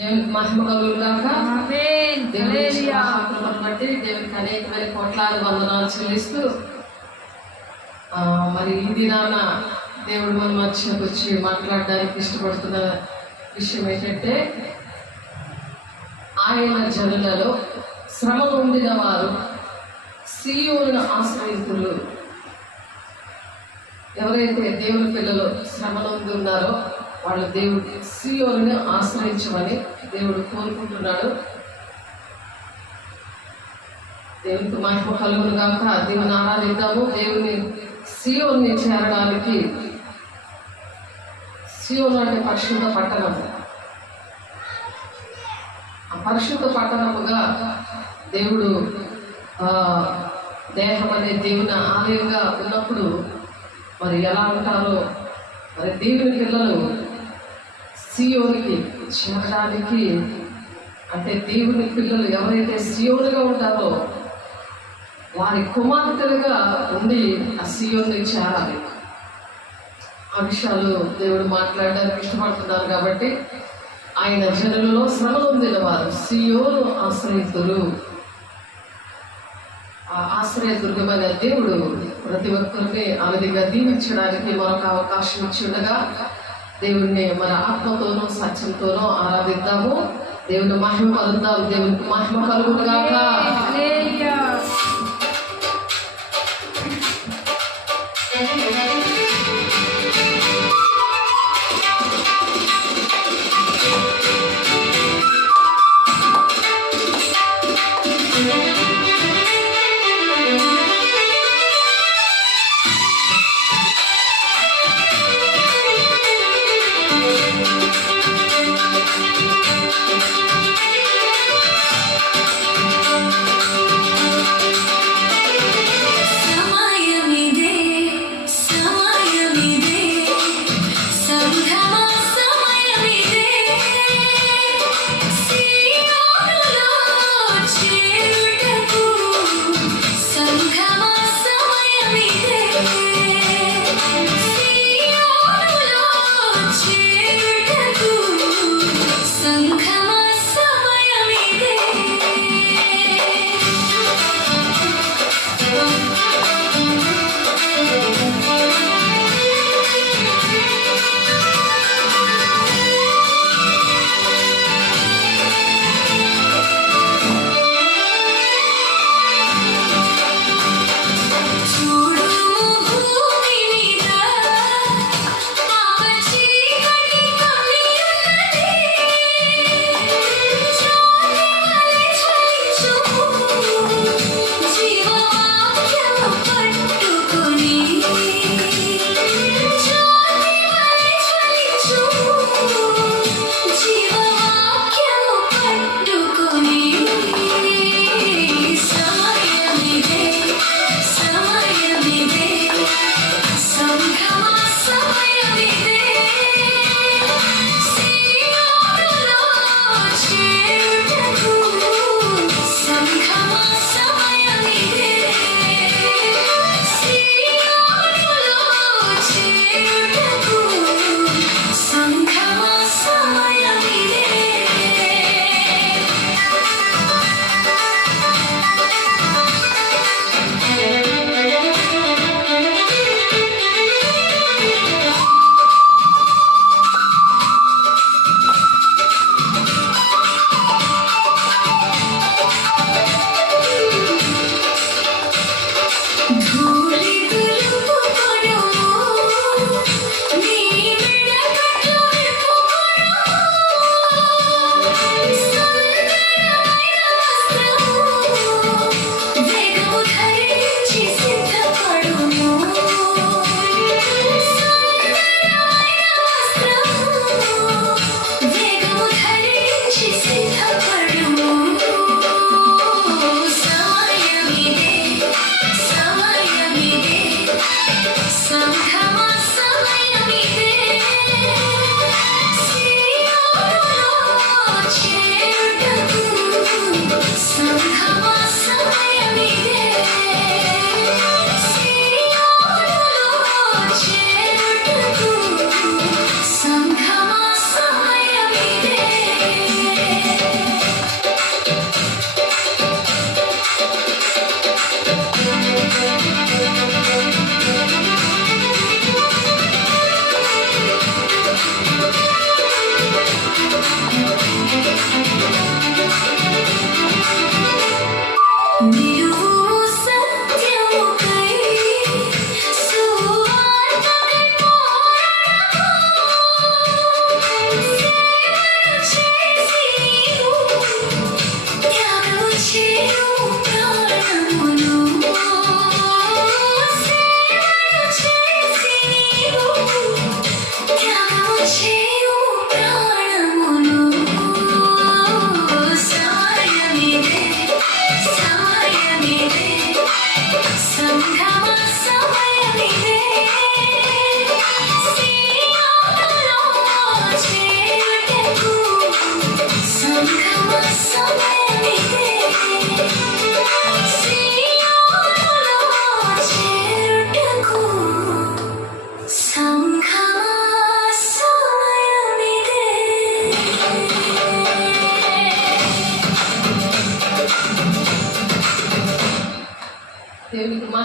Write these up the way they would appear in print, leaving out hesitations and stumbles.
దేవునికి మహిమ కలుగుగాక. ఆమేన్. దేవునికి బట్టి దేవునికి అనేకమైన కోట్లాది వందనాలు చెల్లిస్తూ మరి ఈ దినాన దేవుడు మన మధ్యకు వచ్చి మాట్లాడడానికి ఇష్టపడుతున్న విషయం ఏంటంటే, ఆయన జనులలో శ్రమ పొందిన వారు సీయోనును ఆశ్రయింతులు. ఎవరైతే దేవుని పిల్లలు శ్రమ పొంది ఉన్నారో వాళ్ళు దేవుడు సీయోనుని ఆశ్రయించమని దేవుడు కోరుకుంటున్నాడు. దేవునికి మహిమ కలుగును గాక. దేవుని ఆరాధిద్దాము. దేవుని సీయోనుని చేరడానికి, సీయోను అంటే పరిశుద్ధ పట్టణము. ఆ పరిశుద్ధ పట్టణముగా దేవుడు దేహం అనే దేవుని ఆలయంగా ఉన్నప్పుడు మరి ఎలా ఉంటారో, మరి దేవుని పిల్లలు సీయోనుకి చేరడానికి, అంటే దేవుని పిల్లలు ఎవరైతే సీయోనుగా ఉంటారో వారి కుమార్తెలుగా ఉండి ఆ సీయోనుని చేరాలి. ఆ విషయాలు దేవుడు మాట్లాడడానికి ఇష్టపడుతున్నారు. కాబట్టి ఆయన జనులలో శ్రమ పొందిన వారు సీయోను ఆశ్రయితులు. ఆ ఆశ్రయ దుర్గమైన దేవుడు ప్రతి ఒక్కరిని ఆ విధంగా దీవించడానికి మరొక అవకాశం ఇచ్చి ఉండగా దేవుణ్ణి మన ఆత్మతోనూ సత్యంతోనూ ఆరాధిద్దాము. దేవుని మహిమ కలుద్దాం. దేవునికి మహిమ కలుగుగాక.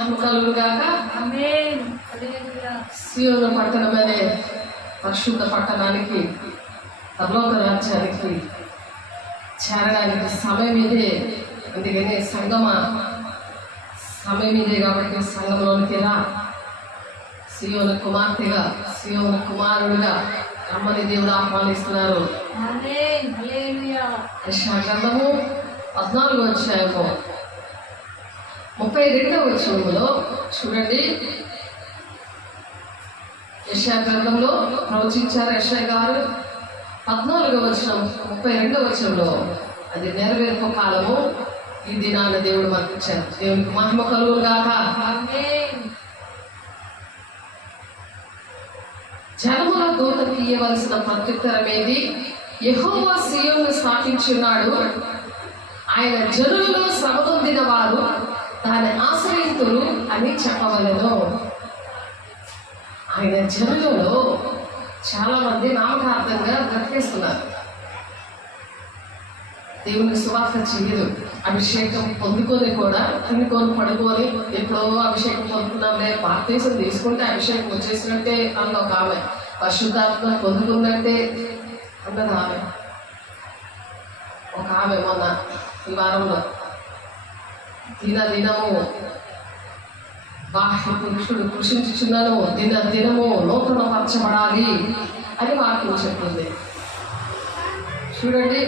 మహిమ కలుగును గాక. సియోను పట్టణం అనే పరిశుద్ధ పట్టణానికి, పరలోక రాజ్యానికి చేరడానికి సమయం ఇదే. అందుకనే సమయం ఇదే కాబట్టి సంఘంలోనికి రా. సియోను కుమార్తెగా, సియోను కుమారుడిగా రమ్మని దేవుడు ఆహ్వానిస్తున్నారు. యెషయా గ్రంథము 14వ అధ్యాయము 32వ వచనంలో చూడండి. యెషయా గ్రంథంలో ప్రవచించారు యెషయా గారు. 14వ వచనం 32వ వచనంలో అది నెరవేర్పు కాలము. ఈ దినాన్ని దేవుడు మనకు ఇచ్చారు. దేవునికి మహిమ కలుగును గాక. జనముల దూతకి ఇవ్వవలసిన ప్రత్యుత్తరం ఏది? యెహోవా సియోను స్థాపించున్నాడు, ఆయన జనులలో శ్రమ పొందిన వారు దాన్ని ఆశ్రయితులు అని చెప్పవలెను. ఆయన జనులలో చాలా మంది నామకార్థంగా బ్రతికేస్తున్నారు. దేవునికి సువార్త చేయదు. అభిషేకం పొందుకొని కూడా తినుకొని పడుకొని ఎప్పుడో అభిషేకం పొందుకున్నాంలే, బాప్తీసం తీసుకుంటే అభిషేకం వచ్చేసినట్టే అన్న ఒక ఆమె, పరిశుద్ధాత్మ పొందుకున్నట్టే అన్నది ఆమె. ఒక ఆమె మొన్న ఈ వారంలో దినము బాహ్య పురుషుడు కృషించుచున్నాను, దినము నూతన పరచబడాలి అని వాక్యం చెప్తుంది. చూడండి,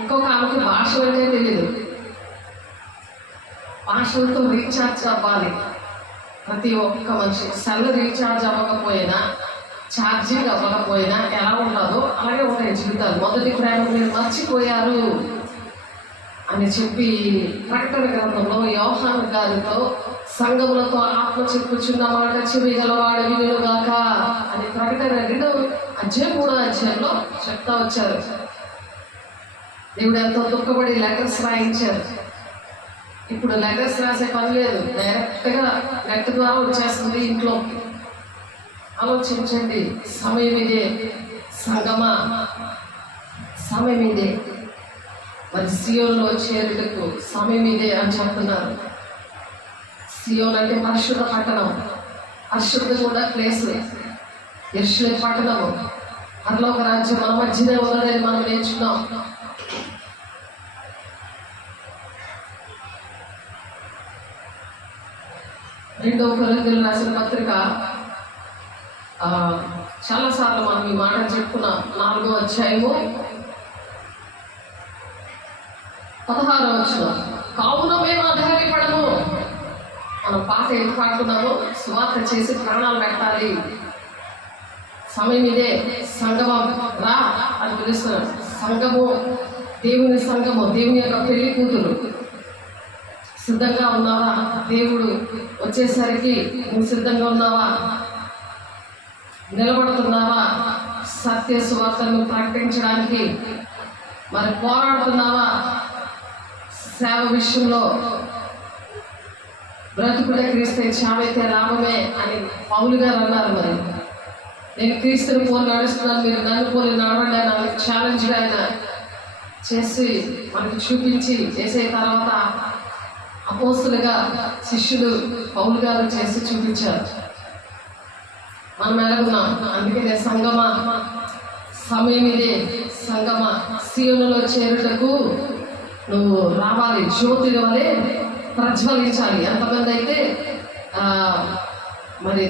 ఇంకొక ఆమెకి భాషలు అంటే తెలియదు. భాషలతో రీఛార్జ్ అవ్వాలి. ప్రతి ఒక్క మనిషి సెల్ రీఛార్జ్ అవ్వకపోయినా, ఛార్జింగ్ అవ్వకపోయినా ఎలా ఉంటుందో అలాగే ఉంటాయి జీవితాలు. మొదటి ప్రేమ మీరు మర్చిపోయారు అని చెప్పి ప్రకటన గ్రంథంలో యోహాను గారితో సంఘములతో ఆత్మ చెప్పుచున్న మాట చెవిగలవాడు వినుగాక అని ప్రకటన 2వ అధ్యాయం 3వ అధ్యాయంలో చెప్తా వచ్చారు. దేవుడు ఎంతో దుఃఖపడి లెటర్స్ రాయించారు. ఇప్పుడు లెటర్స్ రాసే పని లేదు, డైరెక్ట్గా నెట్ ద్వారా వచ్చేస్తుంది ఇంట్లో. ఆలోచించండి, సమయం ఇదే. సంగమా, సమయం ఇదే. మరి సియోనులో చేరుటకు సమయం ఇదే అని చెప్తున్నారు. సియోన్ అంటే పరిశుద్ధ పట్టణం, పరిశుద్ధ కూడా ప్లేస్. యెరూషలేము పట్టణము, పరలోక రాజ్యం మన మధ్యనే ఉన్నదని మనం నేర్చుకున్నాం. రెండవ కొరింథీయులకు రాసిన పత్రిక చాలాసార్లు మనం ఈ మాట చెప్పుకున్నాం. 4వ అధ్యాయము 16వ వచనం, కావున మేము ఆధారపడము. మనం పాట ఎందుకు పాడుతున్నాము? సువార్త చేసి ప్రాణాలు పెట్టాలి. సమయం ఇదే. సంగమం రా అని పిలుస్తున్నారు. సంఘము, దేవుని సంఘము, దేవుని యొక్క పెళ్లి కూతురు. సిద్ధంగా ఉన్నావా? దేవుడు వచ్చేసరికి నువ్వు సిద్ధంగా ఉన్నావా? నిలబడుతున్నావా? సత్య సువార్తను ప్రకటించడానికి మరి పోరాడుతున్నావా? సేవ విషయంలో బ్రతుకుడే క్రీస్తే, చావైతే లాభమే అని పౌలు గారు అన్నారు. మరి నేను క్రీస్తుని పోలి నడుస్తున్నాను, మీరు నన్ను పోలి నడవండి అని ఛాలెంజ్గా ఆయన చేసి మనకి చూపించి చేసే తర్వాత అపోస్తులుగా శిష్యులు పౌలు గారు చేసి చూపించారు. మనం ఎలాగున్నాం? అందుకనే సంగమా, సమయం ఇదే. సంగమా, సియోనులో చేరుటకు నువ్వు రావాలి, జ్యోతిల వలె ప్రజ్వలించాలి. ఎంతమంది అయితే మరి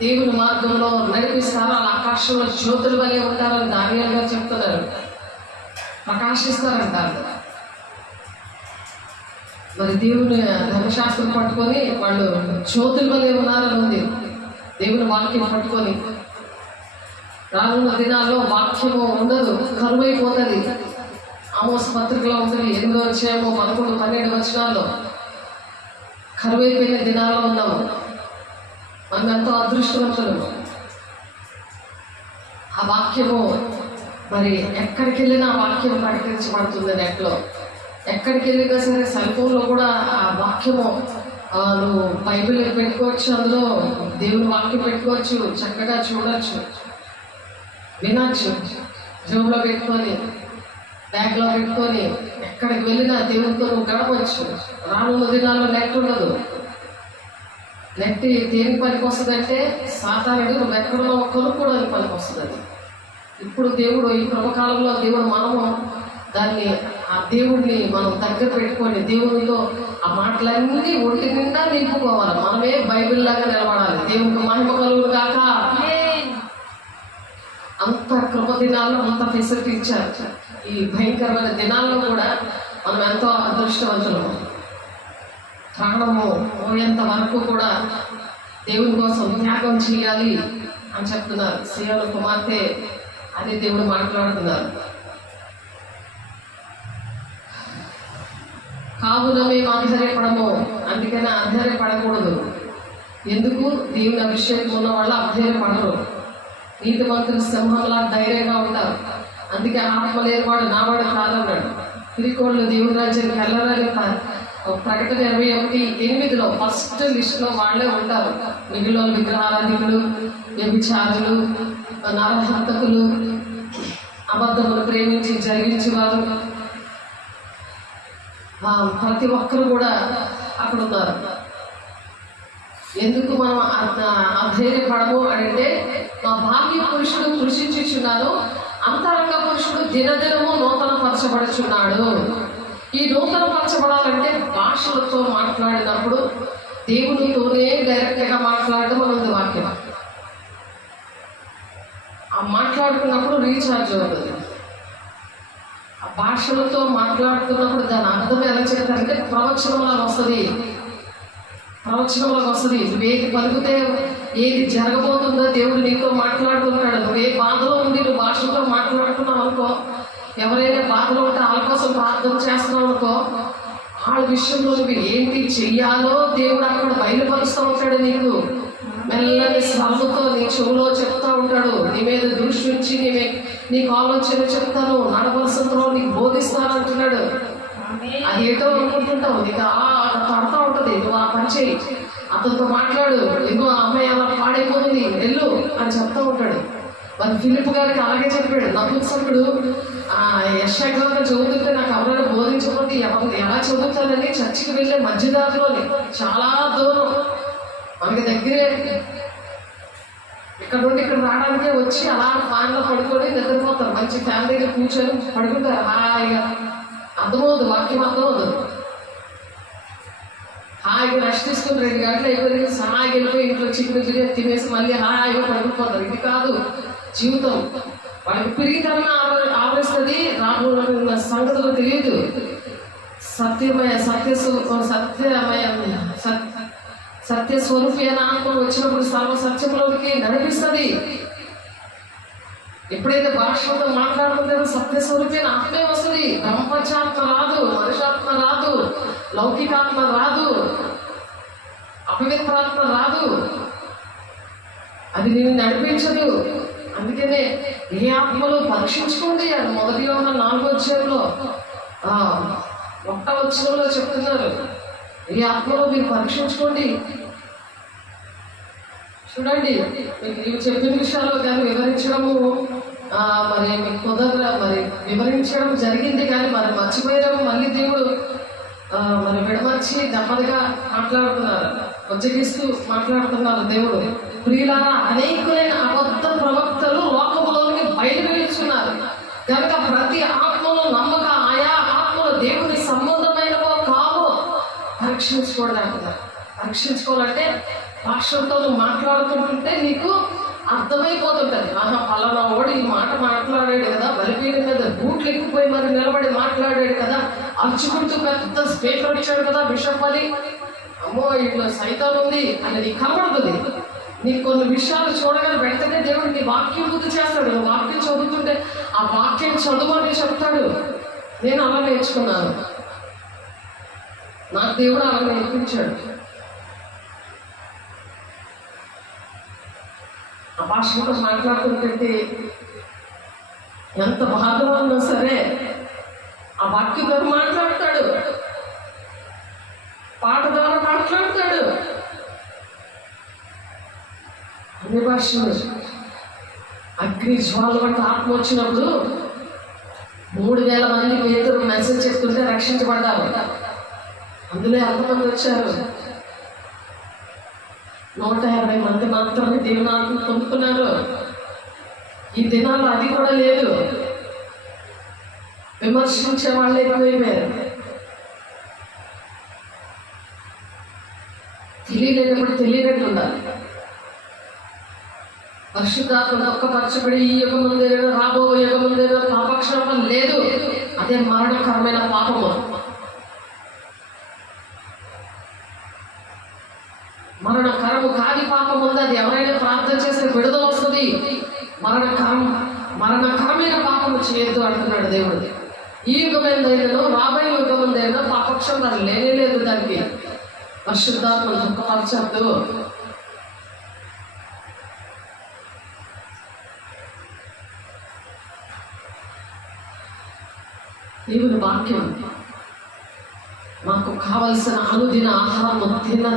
దేవుని మార్గంలో నడిపిస్తారో అలా ఆకాశంలో జ్యోతుల వలె ఉంటారని దానియేలు గారు చెప్తున్నారు. ప్రకాశిస్తారంటారు. మరి దేవుని ధర్మశాస్త్రం పట్టుకొని వాళ్ళు జ్యోతుల వలె ఉన్నారని ఉంది. దేవుని వాక్యం పట్టుకొని రానున్న దినాల్లో వాక్యము ఉండదు, కరువైపోతుంది. ఆమోస్ పత్రికలో ఉంటుంది 8వ అధ్యాయము 11, 12 వచనాల్లో కరువైపోయిన దినాల్లో ఉన్నాము. మనం ఎంతో అదృష్టవంతులు. ఆ వాక్యము మరి ఎక్కడికి వెళ్ళినా ఆ వాక్యం ప్రకటించబడుతుంది. నెట్లో ఎక్కడికి వెళ్ళినా సరే, సెల్ ఫోన్లో కూడా ఆ వాక్యము నువ్వు బైబిల్ పెట్టుకోవచ్చు, అందులో దేవుని వాక్యం పెట్టుకోవచ్చు, చక్కగా చూడవచ్చు, వినొచ్చు. జోబులో పెట్టుకొని, బ్యాగ్లో పెట్టుకొని ఎక్కడికి వెళ్ళినా దేవునితో నువ్వు గడపచ్చు. రానున్న దినాల్లో నెట్ ఉండదు. నెట్టి దేనికి పనికి వస్తుందంటే సాతానుడు నువ్వు ఎక్కడో కొనుక్కోవడానికి పనికి వస్తుంది అది. ఇప్పుడు దేవుడు ఈ ప్రభకాలంలో దేవుడు మనము దాన్ని ఆ దేవుడిని మనం దగ్గర పెట్టుకొని దేవునితో ఆ మాటలన్నీ ఒంటి నిండా నింపుకోవాలి. మనమే బైబిల్ లాగా నిలబడాలి. దేవునికి మహిమ కలుగును గాక. అంత కృప దినాల్లో అంత ఫెసిలిటీ ఇచ్చారు. ఈ భయంకరమైన దినాల్లో కూడా మనం ఎంతో అదృష్టవంతులము. ప్రాణము పోయేంత వరకు కూడా దేవుని కోసం త్యాగం చేయాలి అని చెప్తున్నారు. సీయోను కుమార్తె అదే దేవుడు మాట్లాడుతున్నారు. కావున మేము ఆశ్చర్యపడము, అందుకనే ఆశ్చర్యపడకూడదు. ఎందుకు? దేవుని అభిషేకం ఉన్న వాళ్ళు ఆశ్చర్యపడరు. నీతిమంతులు సింహంలా ధైర్యంగా ఉంటారు. అందుకే ఆత్మ లేనివాడు నావాడు కాదన్నాడు. తిరికోళ్ళు దేవుని రాజ్యానికి వెళ్ళాలని ప్రకటన 21:8 ఫస్ట్ లిస్టులో వాళ్ళే ఉంటారు. మిగిలిన విగ్రహారాధికులు, వ్యభిచారులు, నరహంతకులు, అబద్ధములు ప్రేమించి జరిగించేవారు, ప్రతి ఒక్కరు కూడా అక్కడ ఉన్నారు. ఎందుకు మనం అధైర్యపడము అంటే, మా బాహ్య పురుషుడు కృషించుచున్నాడు, అంతరంగ పురుషుడు దినదినము నూతన పరచబడుచున్నాడు. ఈ నూతన పరచబడాలంటే భాషలతో మాట్లాడినప్పుడు దేవునితోనే డైరెక్ట్గా మాట్లాడడం అనేది వాక్యం. ఆ మాట్లాడుతున్నప్పుడు రీఛార్జ్ అవుతుంది. ఆ భాషలతో మాట్లాడుతున్నప్పుడు దాని అర్థం ఎలా చెప్తారంటే ప్రవచనంలాగా వస్తుంది. ప్రవచనంలాగా వస్తుంది. నువ్వేది పలుకుతే ఏది జరగబోతుందో దేవుడు నీతో మాట్లాడుతున్నాడు. నువ్వే బాధలో ఉండి నువ్వు భాషలతో మాట్లాడుతున్నావు అనుకో, ఎవరైనా బాధలో ఉంటే వాళ్ళ కోసం ప్రార్థన చేస్తున్నావు అనుకో, వాళ్ళ విషయంలో నువ్వు ఏంటి చెయ్యాలో దేవుడు అక్కడ బయలుపరుస్తూ ఉంటాడు. నీకు మెల్లని స్వరముతో నీ చెవులో చెప్తా ఉంటాడు. నీ మీద దృష్టి ఉంచి నీకు ఆలోచన చెప్తాను, నడవలసంతో నీకు బోధిస్తాను అంటున్నాడు. అది ఏటో అనుకుంటుంటావు, నీకు పడతా ఉంటుంది. నువ్వు ఆ పని చేయి, అతనితో మాట్లాడు, నువ్వు ఆ అమ్మాయి అలా పాడైపోతుంది, వెళ్ళు అని చెప్తా ఉంటాడు. మరి ఫిలిప్ గారికి అలాగే చెప్పాడు. నపుంసకుడు యెషయా చదువుతుంటే నాకు ఎవరైనా బోధించకపోతే ఎలా చదువుతానని చర్చికి వెళ్ళే మధ్యదారిలోని చాలా దూరం, మనకి దగ్గరే, ఇక్కడ నుండి ఇక్కడ రావడానికే వచ్చి అలా ఫ్యాన్లో పడుకొని నిద్రపోతారు. మంచి ఫ్యామిలీలో కూర్చొని పడుకుంటారు హాయిగా. అర్థమవుతుంది, వాక్యం అర్థమవుతుంది. హాయిగా రెస్ట్ తీసుకుని 2 గంటలు అయిపోయి హాయిగా వెళ్ళిపోయి ఇంట్లో చికెన్ బిర్యానీ తినేసి మళ్ళీ హాయిగా పడుకుపోతారు. ఇది కాదు జీవితం. వాళ్ళకి పిరిగితనం ఆవేస్తుంది, రాబోతున్న సంగతులు తెలియదు. సత్యస్వరూపి అని ఆత్మ వచ్చినప్పుడు సర్వ సత్యంలోనికి నడిపిస్తుంది. ఎప్పుడైతే భాషలతో మాట్లాడుతుందో సత్యస్వరూపి అని ఆత్మే వస్తుంది. బ్రహ్మచాత్మ రాదు, మనుషాత్మ రాదు, లౌకికాత్మ రాదు, అపవిత్రాత్మ రాదు. అది నేను నడిపించదు. అందుకనే ఏ ఆత్మలో పరీక్షించుకోండి అని 1 యోహాను 4:1 1వ చెప్తున్నారు. ఈ ఆత్మలో మీరు పరీక్షించుకోండి. చూడండి, మీకు నీవు చెప్పిన విషయాలు కానీ వివరించడము మరి మీకు మరి వివరించడం జరిగింది, కానీ మరి మర్చిపోయాము. మళ్ళీ దేవుడు మరి విడమర్చి నెమ్మదిగా మాట్లాడుతున్నారు, ఉజ్జగిస్తూ మాట్లాడుతున్నారు. దేవుడు ప్రియులారా, అనేకులైన అబద్ధ ప్రవక్తలు లోకములోకి బయలువెళ్తున్నారు కనుక ప్రతి ఆత్మలో నమ్మక ఆయా ఆత్మలు దేవుని సంబంధమైనవో కావో పరీక్షించుకోవడానికి. పరీక్షించుకోవాలంటే భాషలతో నువ్వు మాట్లాడుతుంటే నీకు అర్థమైపోతుంటుంది. పలానా వాడు ఈ మాట మాట్లాడాడు కదా, బలిపీఠం మీద బూట్లు ఎక్కిపోయి మరి నిలబడి మాట్లాడాడు కదా, అరుచుకుంటూ పెద్ద స్పీకర్ వచ్చాడు కదా బిషప్ అని, అమ్మో ఇట్లా సైతాన్ ఉంది అని నీకు కనబడుతుంది. నీకు కొన్ని విషయాలు చూడగానే వెంటనే దేవుడికి వాక్యం గుర్తు చేస్తాడు. వాక్యం చదువుతుంటే ఆ వాక్యం చదువని చెప్తాడు. నేను అలా నేర్చుకున్నాను, నాకు దేవుడు అలా నేర్పించాడు. ఆ భాషతో మాట్లాడుతుంటే ఎంత బాధలో ఉన్నా సరే ఆ వాక్యం ద్వారా మాట్లాడతాడు, పాట ద్వారా మాట్లాడతాడు. అన్ని భాషలు అగ్ని జ్వాల వంటి ఆత్మ వచ్చినప్పుడు 3000 మంది పేదలు మెసేజ్ చెప్తుంటే రక్షించబడ్డారు. అందులో ఎంతమంది వచ్చారు? 150 మంది మాత్రమే దేవునాత్మ పొందుకున్నారు. ఈ దినాల్లో అది కూడా లేదు. విమర్శించే వాళ్ళు ఎక్కువైపోయారు. తెలియలేనప్పుడు తెలియనట్టు ఉండాలి. పరిశుద్ధాత్మ దుఃఖపరచబడి ఈ యుగముందేనో రాబో యుగముందేనో పాపక్షేపం లేదు. అదే మరణకరమైన పాపము. మరణకరము కాని పాపం ఉంది. అది ఎవరైనా ప్రార్థన చేస్తే విడుదల వస్తుంది. మరణకరమైన పాపము చేయొద్దు అంటున్నాడు దేవుడు. ఈ యుగమైందైనా రాబోయే యుగముందైనా పాపక్షేపం లేనే లేదు. దానికి పరిశుద్ధాత్మ దుఃఖపరచద్దు. దేవుని వాక్యం మాకు కావలసిన అనుదిన ఆహారం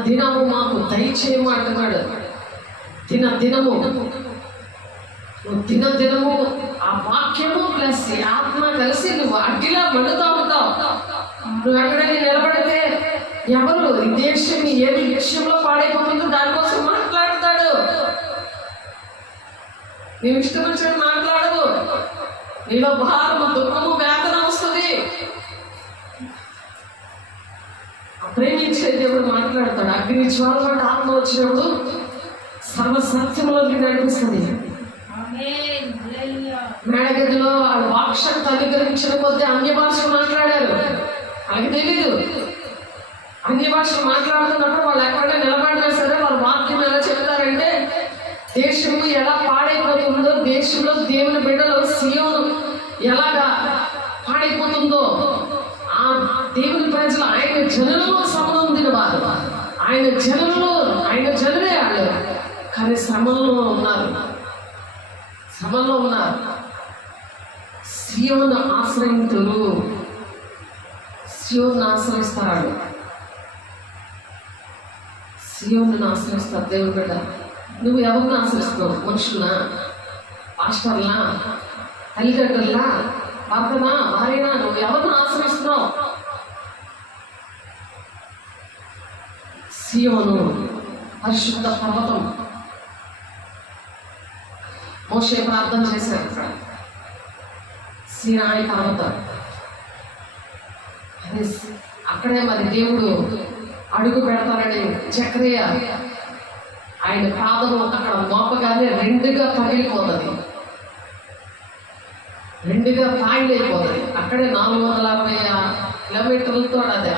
దినము మాకు దయచేయము అంటున్నాడు. దినము ఆ వాక్యము ప్లస్ ఆత్మ కలిసి నువ్వు అడ్డిలా మండుతూ ఉంటావు. నువ్వు ఎక్కడైనా నిలబడితే ఎవరు ఈ దేశం ఏ విషయంలో పాడైపోతుందో దానికోసం మాట్లాడతాడు. నీవు ఇష్టం వచ్చినట్టు మాట్లాడవు. నీలో భారము, దుఃఖము, వేదన వస్తుంది. ప్రేమించే దేవుడు మాట్లాడతాడు. అగ్ని జ్వాల ఆత్మ వచ్చినప్పుడు సర్వసత్యంలో నడిపిస్తుంది. మేడగదిలో వాక్శక్తి అనుగ్రహించిన కొద్దీ అన్య భాషలు మాట్లాడారు. వాళ్ళకి తెలీదు. అన్య భాషలు మాట్లాడుతున్నప్పుడు వాళ్ళు ఎక్కడైనా నిలబడినా సరే వాళ్ళ వాక్యం ఎలా చెప్తారంటే, దేశము ఎలా పాడైపోతుందో, దేశంలో దేవుని బిడ్డలు సియోను ఎలాగా పాడైపోతుందో, ఆ దేవుని ప్రజలు ఆయన జనులలో సంబంధించిన వారు. ఆయన జనులే వాళ్ళు. కానీ శ్రమంలో ఉన్నారు. సియోను ఆశ్రయింతులు. సియోను ఆశ్రయిస్తాడు. సియోను ఆశ్రయిస్తారు దేవుని బిడ్డ. నువ్వు ఎవరిని ఆశ్రయిస్తున్నావు? మనుషులనా, పాస్టర్లా, తల్లిదండ్రులా, భర్తనా, భార్యనా? నువ్వు ఎవరిని ఆశ్రయిస్తున్నావు? సియోను పరిశుద్ధ పర్వతం. మోషే ప్రార్థన చేశారు. సీనాయి పర్వతం అదే అక్కడే మరి దేవుడు అడుగు పెడతారని జకరియా ఆయన పాదము అక్కడ మోపగానే రెండుగా పగిలిపోతుంది. రెండుగా పాయిలైపోతుంది. అక్కడే 450 కిలోమీటర్లతో అది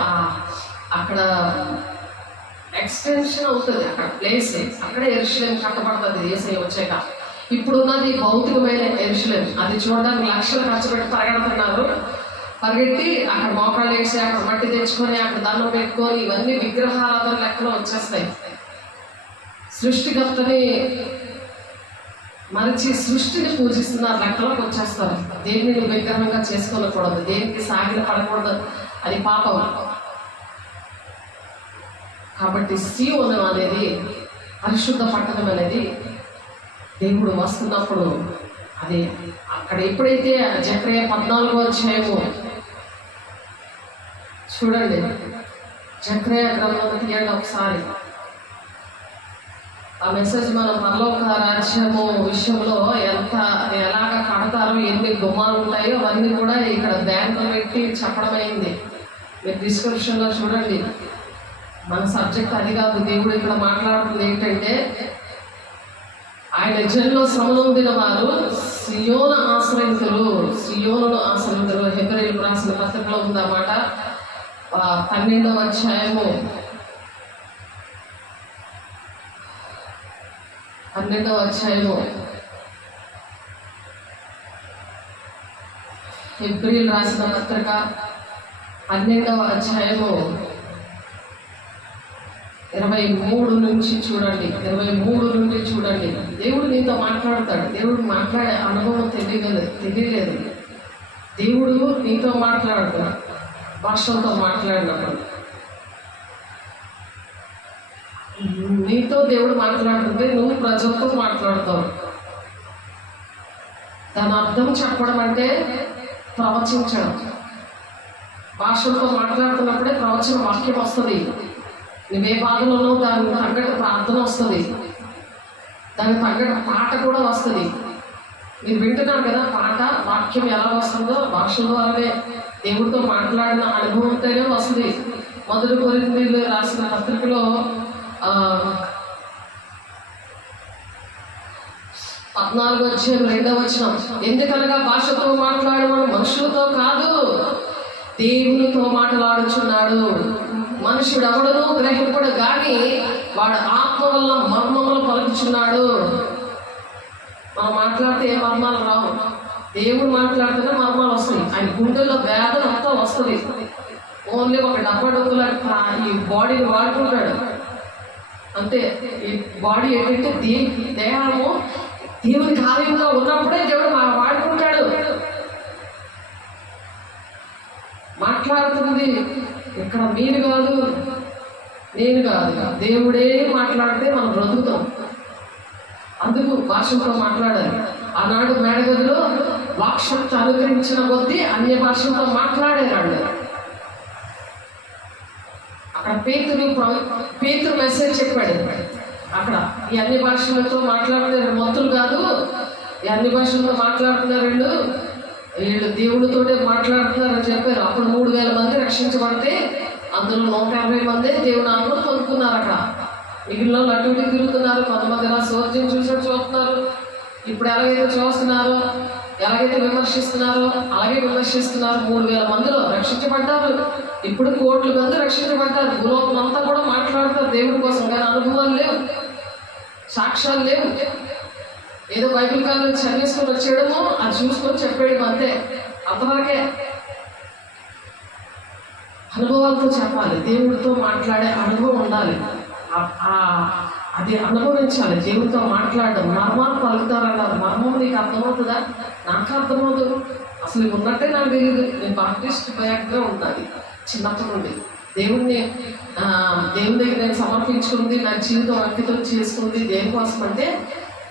అక్కడ ఎక్స్టెన్షన్ అవుతుంది. అక్కడ ప్లేస్ అక్కడే యెరూషలేము కట్టబడుతుంది యేసయ్య వచ్చాక. ఇప్పుడున్నది భౌతికమైన యెరూషలేము. అది చూడడానికి లక్షలు ఖర్చు పెట్టి పరిగెట్టి అక్కడ మోకాళ్ళు వేసి అక్కడ మట్టి తెచ్చుకొని అక్కడ దండం పెట్టుకొని ఇవన్నీ విగ్రహారాధన లెక్కలో వచ్చేస్తాయి. సృష్టికర్తని మరిచి సృష్టిని పూజిస్తున్న లెక్కలోకి వచ్చేస్తారు. దేనిని విగ్రహంగా చేసుకోకూడదు, దేనికి సాగిల పడకూడదు, అది పాపం. కాబట్టి సియోను అనేది పరిశుద్ధ పట్టణం అనేది దేవుడు వస్తున్నప్పుడు అది అక్కడ ఎప్పుడైతే జకరియా 14వ అధ్యాయము చూడండి. జకరియా గ్రంథం తీయండి ఒకసారి. ఆ మెసేజ్ మనం పరలోక రాజ్యము విషయంలో ఎలాగ కడతారో, ఎన్ని గుమ్మాలు ఉంటాయో అవన్నీ కూడా ఇక్కడ బ్యాంకులో పెట్టి చెప్పడమైంది. మీరు డిస్క్రిప్షన్లో చూడండి. మన సబ్జెక్ట్ అది కాదు. దేవుడు ఇక్కడ మాట్లాడుతుంది ఏంటంటే, ఆయన జనులో శ్రమనొందిన వారు సియోను ఆశ్రయింతులు. హెబ్రీయులకు రాసిన పత్రికలో ఉందన్నమాట. 12వ అధ్యాయము 12వ అధ్యాయము హెబ్రీయులు రాసిన పత్రిక 12వ అధ్యాయము 23 నుంచి చూడండి. 23 నుండి చూడండి. దేవుడు నీతో మాట్లాడతాడు. దేవుడు మాట్లాడే అనుభవం తెలియలేదు. దేవుడు నీతో మాట్లాడతాడు. భాషలతో మాట్లాడినప్పుడు నీతో దేవుడు మాట్లాడుతుంటే నువ్వు ప్రజలతో మాట్లాడతావు. దాని అర్థం చెప్పడం అంటే ప్రవచించడం. భాషలతో మాట్లాడుతున్నప్పుడే ప్రవచన వాక్యం వస్తుంది. నువ్వే బాధలలో దానికి తగ్గట్టు ప్రార్థన వస్తుంది, దానికి తగ్గట్టు పాట కూడా వస్తుంది. మీరు వింటున్నారు కదా పాట, వాక్యం ఎలా వస్తుందో భాషల ద్వారానే దేవుడితో మాట్లాడిన అనుభవంతోనే వస్తుంది. మొదటి కొరింథీయులకు రాసిన పత్రికలో 14:2 ఎందుకనగా భాషతో మాట్లాడేవాడు మనుషులతో కాదు దేవునితో మాట్లాడుచున్నాడు. మనుషుడు ఎవడనూ గ్రహింపడు గాని వాడు ఆత్మ వల్ల మర్మములు పలుకుచున్నాడు. మనం మాట్లాడితే ఏ మర్మాలు రావు, దేవుడు మాట్లాడితేనే మర్మాలు వస్తాయి. ఆయన గుండెల్లో వేదన అంతా వస్తుంది. ఓన్లీ ఒక డబ్బుల ఈ బాడీని వాడుకుంటాడు అంతే. ఈ బాడీ ఏంటంటే దేహము దేవుని కార్యంలో ఉన్నప్పుడే దేవుడు వాడుకుంటాడు. మాట్లాడుతుంది ఇక్కడ నేను కాదు, నేను కాదు, దేవుడే మాట్లాడితే మనం బ్రతుకుతాం. అందుకు భాషలతో మాట్లాడాలి. ఆనాడు మేడగదిలో వాక్శక్తి అనుగ్రహించిన కొద్దీ అన్య భాషలతో మాట్లాడేవాడు. అక్కడ పేతురు మెసేజ్ చెప్పాడు. అక్కడ ఈ అన్ని భాషలతో మాట్లాడుతున్నారు మంత్రులు కాదు, ఈ అన్ని భాషలతో మాట్లాడుతున్నారు వీళ్ళు దేవుడితోటే మాట్లాడుతున్నారని చెప్పారు. అప్పుడు 3000 మంది రక్షించబడితే అందులో 150 మంది దేవుని ఆత్మను పొందుకున్నారు. అక్కడ మిగిలిన అటు ఇటు తిరుగుతున్నారు. కొంతమంది ఇలా సోర్జం చూస్తున్నారు. ఇప్పుడు ఎలాగైతే చూస్తున్నారో, ఎలాగైతే విమర్శిస్తున్నారో అలాగే విమర్శిస్తున్నారు. 3000 మందిలో రక్షించబడ్డారు. ఇప్పుడు 1 కోట్ల మంది రక్షించబడ్డారు. భూలోకం అంతా కూడా మాట్లాడతారు దేవుడి కోసం, కానీ అనుభవాలు లేవు, సాక్ష్యాలు లేవు. ఏదో బైబిల్ కాలం చదివేసుకొని వచ్చేయడము, అది చూసుకొని చెప్పేయడం అంతే. అంతవరకే. అనుభవాలతో చెప్పాలి, దేవుడితో మాట్లాడే అనుభవం ఉండాలి. అది అనుభవించాలి. దేవుడితో మాట్లాడడం. మర్మాలు పలుకుతారన్నారు. మర్మం నీకు అర్థమవుతుందా? నాకు అర్థమవుతుంది. అసలు ఉన్నట్టే నాకు తెలియదు. నేను బాప్టిస్ట్ బ్యాక్గ్రౌండ్ ఉన్నది చిన్నప్పటి నుండి. దేవుడి దగ్గర నేను సమర్పించుకుంది, నా జీవితం అంకితం చేసుకుంది దేనికోసం అంటే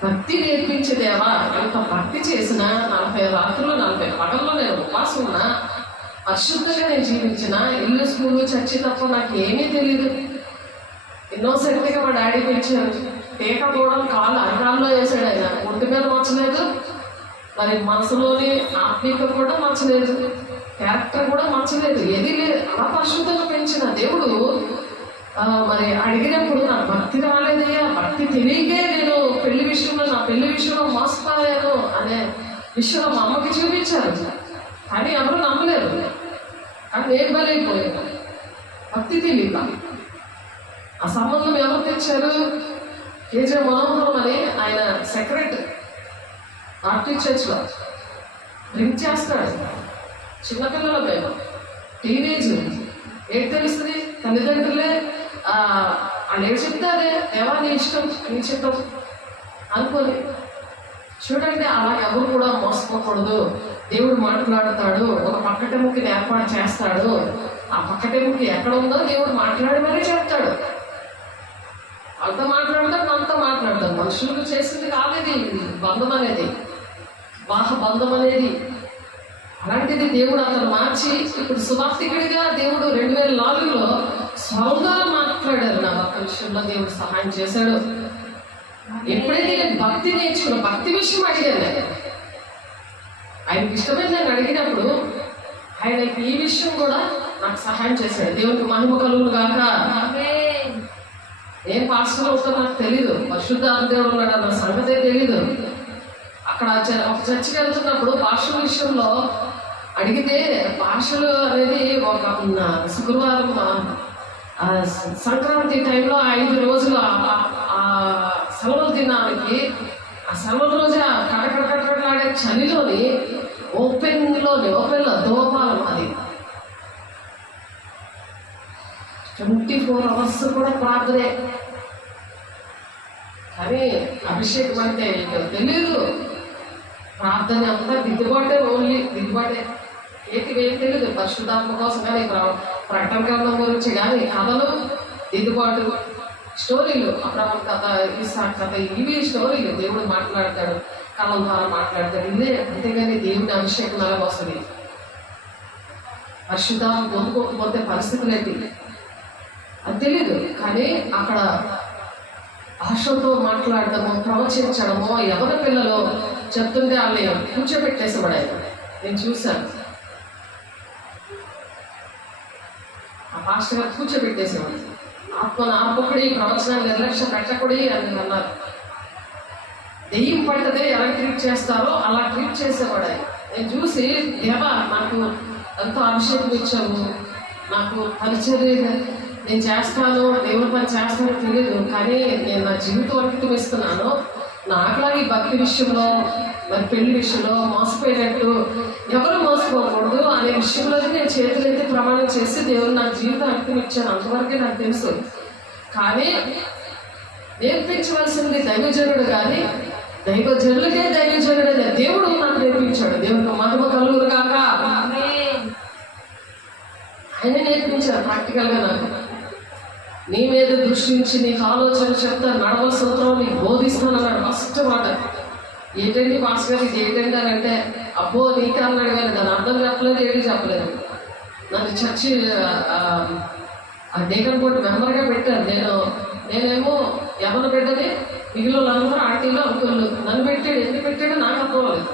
భక్తి నేర్పించేదేవా. ఎంత భక్తి చేసినా 40 రాత్రులు 40 పగల్లో నేను ఉపవాసం ఉన్నా, పరిశుద్ధంగా నేను జీవించిన, ఇల్లు స్కూలు చర్చి తప్ప నాకు ఏమీ తెలియదు. ఇన్నోసెంట్గా మా డాడీ పిలిచారు. పేక కూడా కాళ్ళు అన్నాల్లో వేసాడు. ఆయన ఒంటి మీద మచ్చలేదు, మరి మనసులోని ఆత్మీయత కూడా మచ్చలేదు, క్యారెక్టర్ కూడా మచ్చలేదు, ఏది లేదు. అలా పరిశుద్ధంగా పెంచిన దేవుడు మరి అడిగినప్పుడు నాకు భక్తి రాలేదయ్యా, భక్తి తెలియకే నేను నా పెళ్లి విషయంలో మోసపోయాను అనే విషయంలో మా అమ్మకి చూపించారు. కానీ ఎవరు నమ్మలేరు. కానీ నేను బలైపోయాను. భక్తి తెలియక. ఆ సంబంధం ఎవరు తెచ్చారు? కేజే మనోహరం అని ఆయన సెక్రటరీ ఆర్టీ చర్చ్లో డ్రింక్ చేస్తాడు. చిన్నపిల్లల మీద టీనేజ్ ఏం తెలుస్తుంది? తల్లిదండ్రులే వాళ్ళు ఏం చెప్తే అదే, దేవా నీ ఇష్టం, నీ చిత్తం అనుకోని. చూడండి, అలా ఎవరు కూడా మోసపోకూడదు. దేవుడు మాట్లాడతాడు. ఒక పక్కటెముకని ఏర్పాటు చేస్తాడు. ఆ పక్కటెముకి ఎక్కడ ఉందో దేవుడు మాట్లాడి మరీ చెప్తాడు. అంత మాట్లాడతాడు, అంత మాట్లాడతాడు. మనుషులకు చేసింది కాదు ఇది బంధం అనేది, బాహ బంధం అనేది. అలాంటిది దేవుడు అతను మార్చి ఇప్పుడు సువార్థికుడిగా దేవుడు 2004లో స్వరంగా మాట్లాడారు. నా భక్తి విషయంలో దేవుడు సహాయం చేశాడు. ఎప్పుడైతే నేను భక్తి నేర్చుకున్నా, భక్తి విషయం అడిగాను. ఆయనకి ఇష్టమైన నేను అడిగినప్పుడు ఆయన ఈ విషయం కూడా నాకు సహాయం చేశాడు. దేవునికి మహిమ కలుగును గాక. ఏం పాస్టర్ అవుతా నాకు తెలీదు, పరిశుద్ధాత్మ దేవుడు ఉన్నాడు అన్న సంగతే తెలీదు. అక్కడ ఒక చర్చికి వెళ్తున్నప్పుడు భాషల విషయంలో అడిగితే, భాషలు అనేది ఒక శుక్రవారం సంక్రాంతి టైంలో 5 రోజులు సెలవుల దినానికి, ఆ సెలవుల రోజు కడకడకడకడలాడే చలిలోని ఓపెన్లో దోపాలం అది 24 hours కూడా ప్రార్థనే. కానీ అభిషేకం అంటే తెలీదు. ప్రార్థన అంతా దిద్దుబాటే, ఓన్లీ దిద్దుబాటే. ఏం తెలియదు పరిశుద్ధాత్మ కోసం కానీ, ప్రకటన గ్రంథం గురించి కానీ, కథలు దిద్దుబాటు, స్టోరీలు, అబ్రహాం కథ, ఇస్సాకు కథ, ఇవి స్టోరీలు. దేవుడు మాట్లాడతాడు, కళల ద్వారా మాట్లాడతాడు, ఇదే. అంతేగాని దేవుడి అభిషేకం అలా వస్తుంది. పరిశుద్ధాత్మ పొందుకోకపోతే పరిస్థితులు ఏంటి? అది తెలీదు. కానీ అక్కడ భాషతో మాట్లాడడము, ప్రవచించడము, ఎవరి పిల్లలు చెప్తుంటే వాళ్ళని కూర్చోబెట్టేసేవాడు. నేను చూశాను. ఆ పాస్టర్ గారు కూర్చోబెట్టేసేవాడు. ఆత్మను ఆపకుడి, ప్రవచనాన్ని నిర్లక్ష్యం పెట్టకుడి అని అన్నారు. దెయ్యం పడితే ఎలా ట్రీట్ చేస్తారో అలా ట్రీట్ చేసేవాడు. నేను చూసి, దేవా నాకు ఎంతో అభిషేకం ఇచ్చావు, నాకు పరిచర్య నేను చేస్తాను, దేవుడి పని చేస్తానో తెలియదు, కానీ నేను నా జీవితం అంకితం ఇస్తున్నాను. నాకులాగా ఈ భక్తి విషయంలో, మరి పెళ్లి విషయంలో మోసపోయినట్టు ఎవరు మోసపోకూడదు అనే విషయంలో నేను చేతులైతే ప్రమాణం చేసి దేవుడు నా జీవితం అంకితం ఇచ్చాను. అంతవరకే నాకు తెలుసు. కానీ నేర్పించవలసింది దైవజనుడు, కానీ దైవజనులకే దైవజనుడు అనే దేవుడు నాకు నేర్పించాడు. దేవుడికి మహిమ కలుగురు కాక. ఆయన నేర్పించారు ప్రాక్టికల్గా. నాకు నీ మీద దృష్టించి నీకు ఆలోచన చెప్తాను, నడవల సూత్రం నీకు బోధిస్తాను అన్నాడు. ఫస్ట్ మాట ఏంటండి పాస్టర్ గారు ఇది ఏంటండి అని అంటే, అబ్బో నీకే అన్నాడు, కానీ దాని అర్థం చెప్పలేదు, ఏంటి చెప్పలేదు. నన్ను చర్చి డేకన్ బోర్డు మెంబర్గా పెట్టారు. నేనేమో ఎవరు బిడ్డని, మిగిలిన వాళ్ళందరూ ఆంటీలో అంకులు. నన్ను పెట్టాడు, ఎందుకు పెట్టాడో నాకు అర్థమలేదు.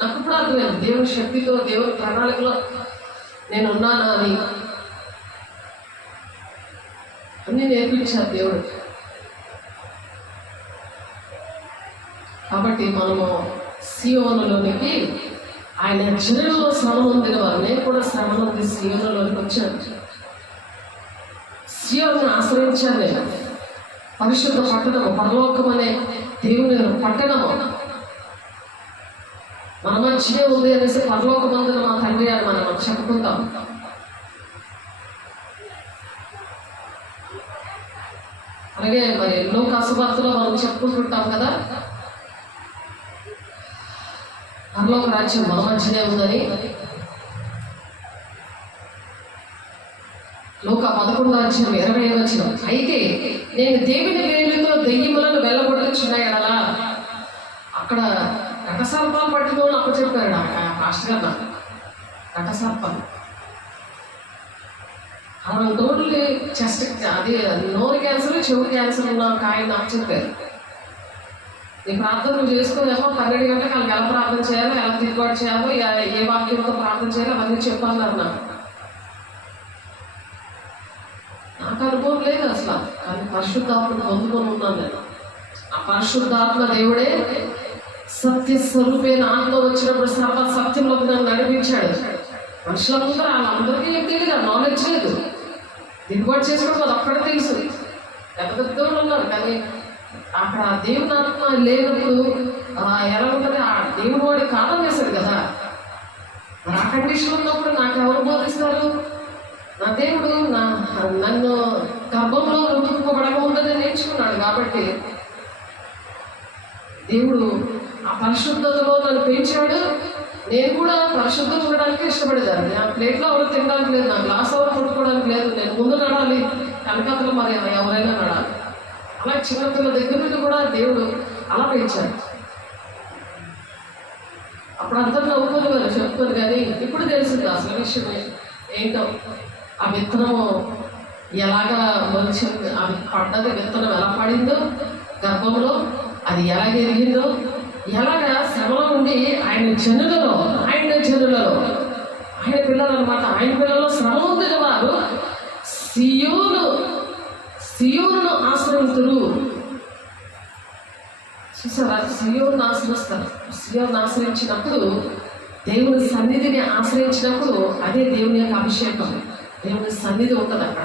నాకు ఇప్పుడు అర్థమైంది, దేవుని శక్తితో, దేవుని ప్రణాళికలో నేను ఉన్నానా అని అన్నీ నేర్పించారు దేవుడు. కాబట్టి మనము సీయోనులోనికి, ఆయన జనులలో శ్రమ పొందిన వారు, నేను కూడా శ్రమ పొంది సీయోనులోనికి వచ్చాను. సీయోను ఆశ్రయించాను నేను. పరిశుద్ధ పట్టణము, పరలోకం అనే దేవుని పట్టణము మన మంచిగా ఉంది అనేసి పరలోకమందున మా తండ్రి అని మనం చెప్పుకుంటాం. అలాగే మరి లోక అసువార్తలో మనం చెప్పుకుంటుంటాం కదా, పరలోక రాజ్యం మన మధ్యనే ఉందని. లోక 11:20 అయితే నేను దేవుని వేలుతో దెయ్యములను వెళ్ళగొట్టుచున్న ఎడలా, అక్కడ ఘటసర్పాలు పట్టిన వాళ్ళు అప్పుడు చెప్పారు పాస్టర్ గారు. నాకు ఘటసర్పాలు 60 రోజులు చెస్ట్, అది నోరు క్యాన్సర్, చెవు క్యాన్సర్ ఉన్న ఆయన నాకు చెప్పారు. నీ ప్రార్థనలు చేసుకోలేమో 12 గంటలకు వాళ్ళకి ఎలా ప్రార్థన చేయాలో, ఎలా తిరుగుబాటు చేయాలో, ఏ వాక్యంతో ప్రార్థన చేయాలో అవన్నీ చెప్పాలన్నారు నాకు. నాకు అనుభవం లేదు అసలు, కానీ పరిశుద్ధాత్మను పొందుకొని ఉన్నాను నేను. ఆ పరిశుద్ధాత్మ దేవుడే సత్యస్వరూపైన ఆత్మ వచ్చినప్పుడు సర్వ సత్యంలోకి నన్ను నడిపించాడు. మనుషులందరూ వాళ్ళందరికీ ఏం తెలియదు, నాలెడ్జ్ లేదు. దిగుబడి చేసుకోవడం అది ఒక్కడే తెలుసు. పెద్ద పెద్దోళ్ళు ఉన్నారు, కానీ అక్కడ దేవుని ఆత్మ లేనప్పుడు ఎలా ఉంటుంది, ఆ దేవుడు వాడి కాలం వేశాడు కదా. మరి ఆ కండిషన్ ఉన్నప్పుడు నాకు ఎవరు బోధిస్తారు? నా దేవుడు నన్ను గర్భంలో రూపుకోబడక ఉందని నేర్చుకున్నాడు. కాబట్టి దేవుడు ఆ పరిశుద్ధతలో నన్ను పెంచాడు. నేను కూడా పరిశుద్ధం ఉండడానికి ఇష్టపడేదాన్ని. నా ప్లేట్లో ఎవరు తినడానికి లేదు, నా గ్లాస్ ఎవరు కొట్టుకోవడానికి లేదు. నేను ముందు నడాలి, కనకతలు మరి ఎవరైనా నడాలి. అలా చిన్నపిల్ల దగ్గర నుండి కూడా దేవుడు అలా పెంచాడు. అప్పుడు అందరూ నవ్వుకొని వారు చెప్పుకోరు, కానీ ఇప్పుడు తెలిసింది అసలు విషయం ఏంటో. ఆ విత్తనము ఎలాగా వచ్చింది, అది పడ్డది, విత్తనం ఎలా పడిందో గర్భంలో, అది ఎలాగ ఎరిగిందో, ఎలాగా శ్రమలో ఉండి ఆయన జనులలో ఆయన పిల్లలు అనమాట, ఆయన పిల్లల్లో శ్రమ పొందిన వారు సియోనును ఆశ్రయిస్తురు. చూసారా, సియోను ఆశ్రయిస్తారు. సియోను ఆశ్రయించినప్పుడు, దేవుని సన్నిధిని ఆశ్రయించినప్పుడు అదే దేవుని యొక్క అభిషేకం. దేవుని సన్నిధి ఉంటుంది అక్కడ.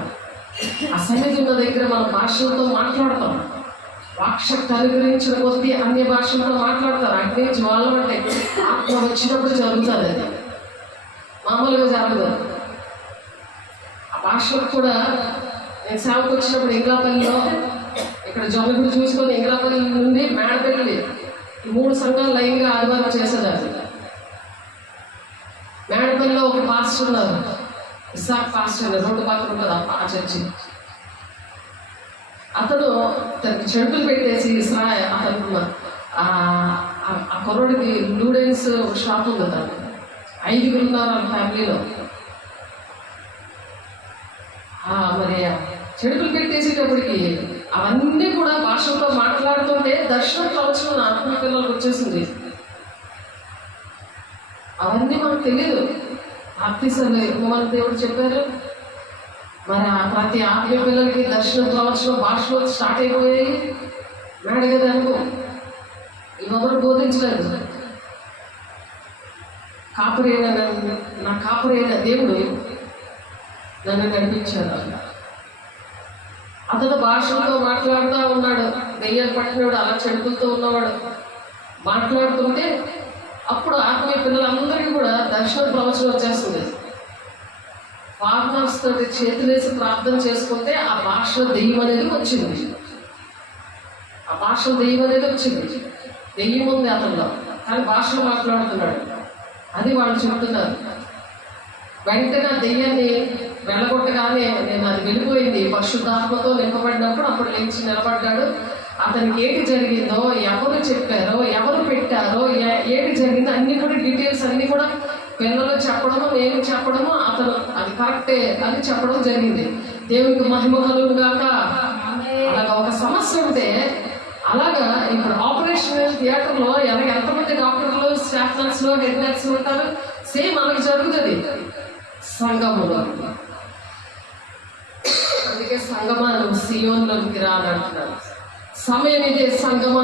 ఆ సన్నిధి ఉన్న దగ్గర మన భాషలతో మాట్లాడతాం. వాక్శక్తి అనుగ్రహించిన కొద్దీ అన్య భాషలతో మాట్లాడతారు. అగ్ని జ్వాలం అంటే ఆత్మ వచ్చినప్పుడు జరుగుతుంది, అది మామూలుగా జరగదు. ఆ భాషలకు కూడా నేను సేవకు వచ్చినప్పుడు ఇంగ్లాపల్లిలో, ఇక్కడ జొన్నగుడి చూసుకొని ఇంగ్లాపల్లి నుండి మేడపల్లి, ఈ 3 సంఘాలు లైన్గా ఆదివారం చేసేదాన్ని. మేడపల్లిలో ఒక పాస్టర్ ఉన్నారు, ఇస్సాక్ పాస్టర్ అని, రోడ్డు పక్కన ఉంటుంది ఆ చర్చి. అతను తనకి చెడుపులు పెట్టేసి అతను ఆ కుర్రోడికి లూడెన్స్ షాప్ ఉంది. తను 5 ఉన్నారు వాళ్ళ ఫ్యామిలీలో. మరి చెడుపులు పెట్టేసేటప్పటికి అవన్నీ కూడా భాషలతో మాట్లాడుతుంటే దర్శనం ప్రవచనం నా ఆత్మీయ పిల్లలకు వచ్చేసింది. అవన్నీ మనకు తెలియదు. ఆప్తీసార్లు మన దేవుడు చెప్పారు. మరి ఆ ప్రతి ఆత్మీయ పిల్లలకి దర్శనం ప్రవచనం భాషలో స్టార్ట్ అయిపోయాయి. మేడ కదా అనుకో, ఎవరు బోధించలేదు. నా కాపురైన దేవుడు నన్ను నడిపించాడు. అతను భాషలతో మాట్లాడుతూ ఉన్నాడు. దెయ్యాలు పట్టినవాడు, అలా చెడుపులతో ఉన్నవాడు మాట్లాడుతుంటే అప్పుడు ఆత్మీయ పిల్లలందరికీ కూడా దర్శన ప్రవచనం వచ్చేస్తుంది. ఫార్మర్స్ తోటి చేతులేసి ప్రార్థన చేసుకుంటే ఆ భాషలో దెయ్యం అనేది వచ్చింది. ఆ భాషలో దెయ్యం అనేది వచ్చింది. దెయ్యం ఉంది అతనిలో, కానీ భాషలో మాట్లాడుతున్నాడు. అది వాళ్ళు చెప్తున్నారు. వెంటనే దెయ్యాన్ని వెళ్ళగొట్టగానే నేను అది వెళ్ళిపోయింది. పరిశుద్ధాత్మతో నింపబడినప్పుడు అప్పుడు లేచి నిలబడ్డాడు. అతనికి ఏంటి జరిగిందో, ఎవరు చెప్పారో, ఎవరు పెట్టారో, ఏంటి జరిగిందో అన్ని కూడా డీటెయిల్స్ అన్ని కూడా పిల్లలు చెప్పడము, నేను చెప్పడము, అతను అది కరెక్టే అని చెప్పడం జరిగింది. దేవునికి మహిమ కలుగును గాక. అలాగా ఒక సమస్య ఉంటే, అలాగా ఇప్పుడు ఆపరేషన్ థియేటర్లో ఎంతమంది డాక్టర్లు, స్టాఫ్ నర్సులు, హెడ్ నర్సులు ఉంటారు, సేమ్ అలాగే జరుగుతుంది సంఘములో. అందుకే సంగమా నువ్వు సియోన్లోకి రా అని అంటున్నారు. సమయం ఇదే సంగమా,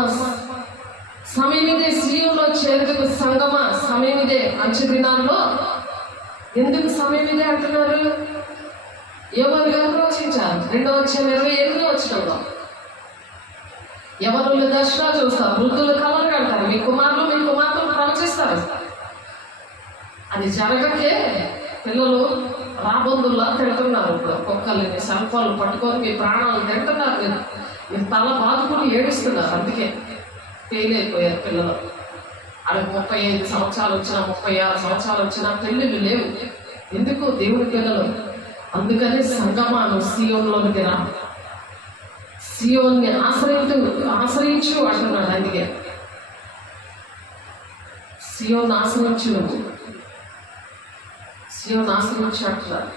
సమయం ఇదే సియోన్లో చేరుకు సంగమా, సమయం ఇదే. అంచె దినాల్లో ఎందుకు సమయం ఇదే అంటున్నారు? ఎవరు ప్రవచించారు? 2:28 వచ్చినంలో ఎవరు దర్శనాలు చూస్తారు, వృద్ధులు కలలు అంటారు, మీ కుమార్తెలు ప్రవచిస్తారు. అది జరగకే పిల్లలు రాబందుల్లా తింటున్నారు. ఇప్పుడు కుక్కల్ని సంపాలు పట్టుకొని మీ ప్రాణాలు తింటున్నారు. మీరు తల బాదుకుని ఏడుస్తున్నారు. అందుకే ఫెయిల్ అయిపోయారు పిల్లలు. వాళ్ళకి 35 సంవత్సరాలు వచ్చినా, 36 సంవత్సరాలు వచ్చినా పెళ్ళిళ్ళు లేవు. ఎందుకు? దేవుడి పిల్లలు. అందుకని సంగమాను సియోన్లోనికి రా, సియోన్ని ఆశ్రయించు అంటున్నాడు. అందుకే సియోన్ ఆశ్రయించు, నువ్వు సియోన్ ఆశ్రయించు అంటున్నాడు.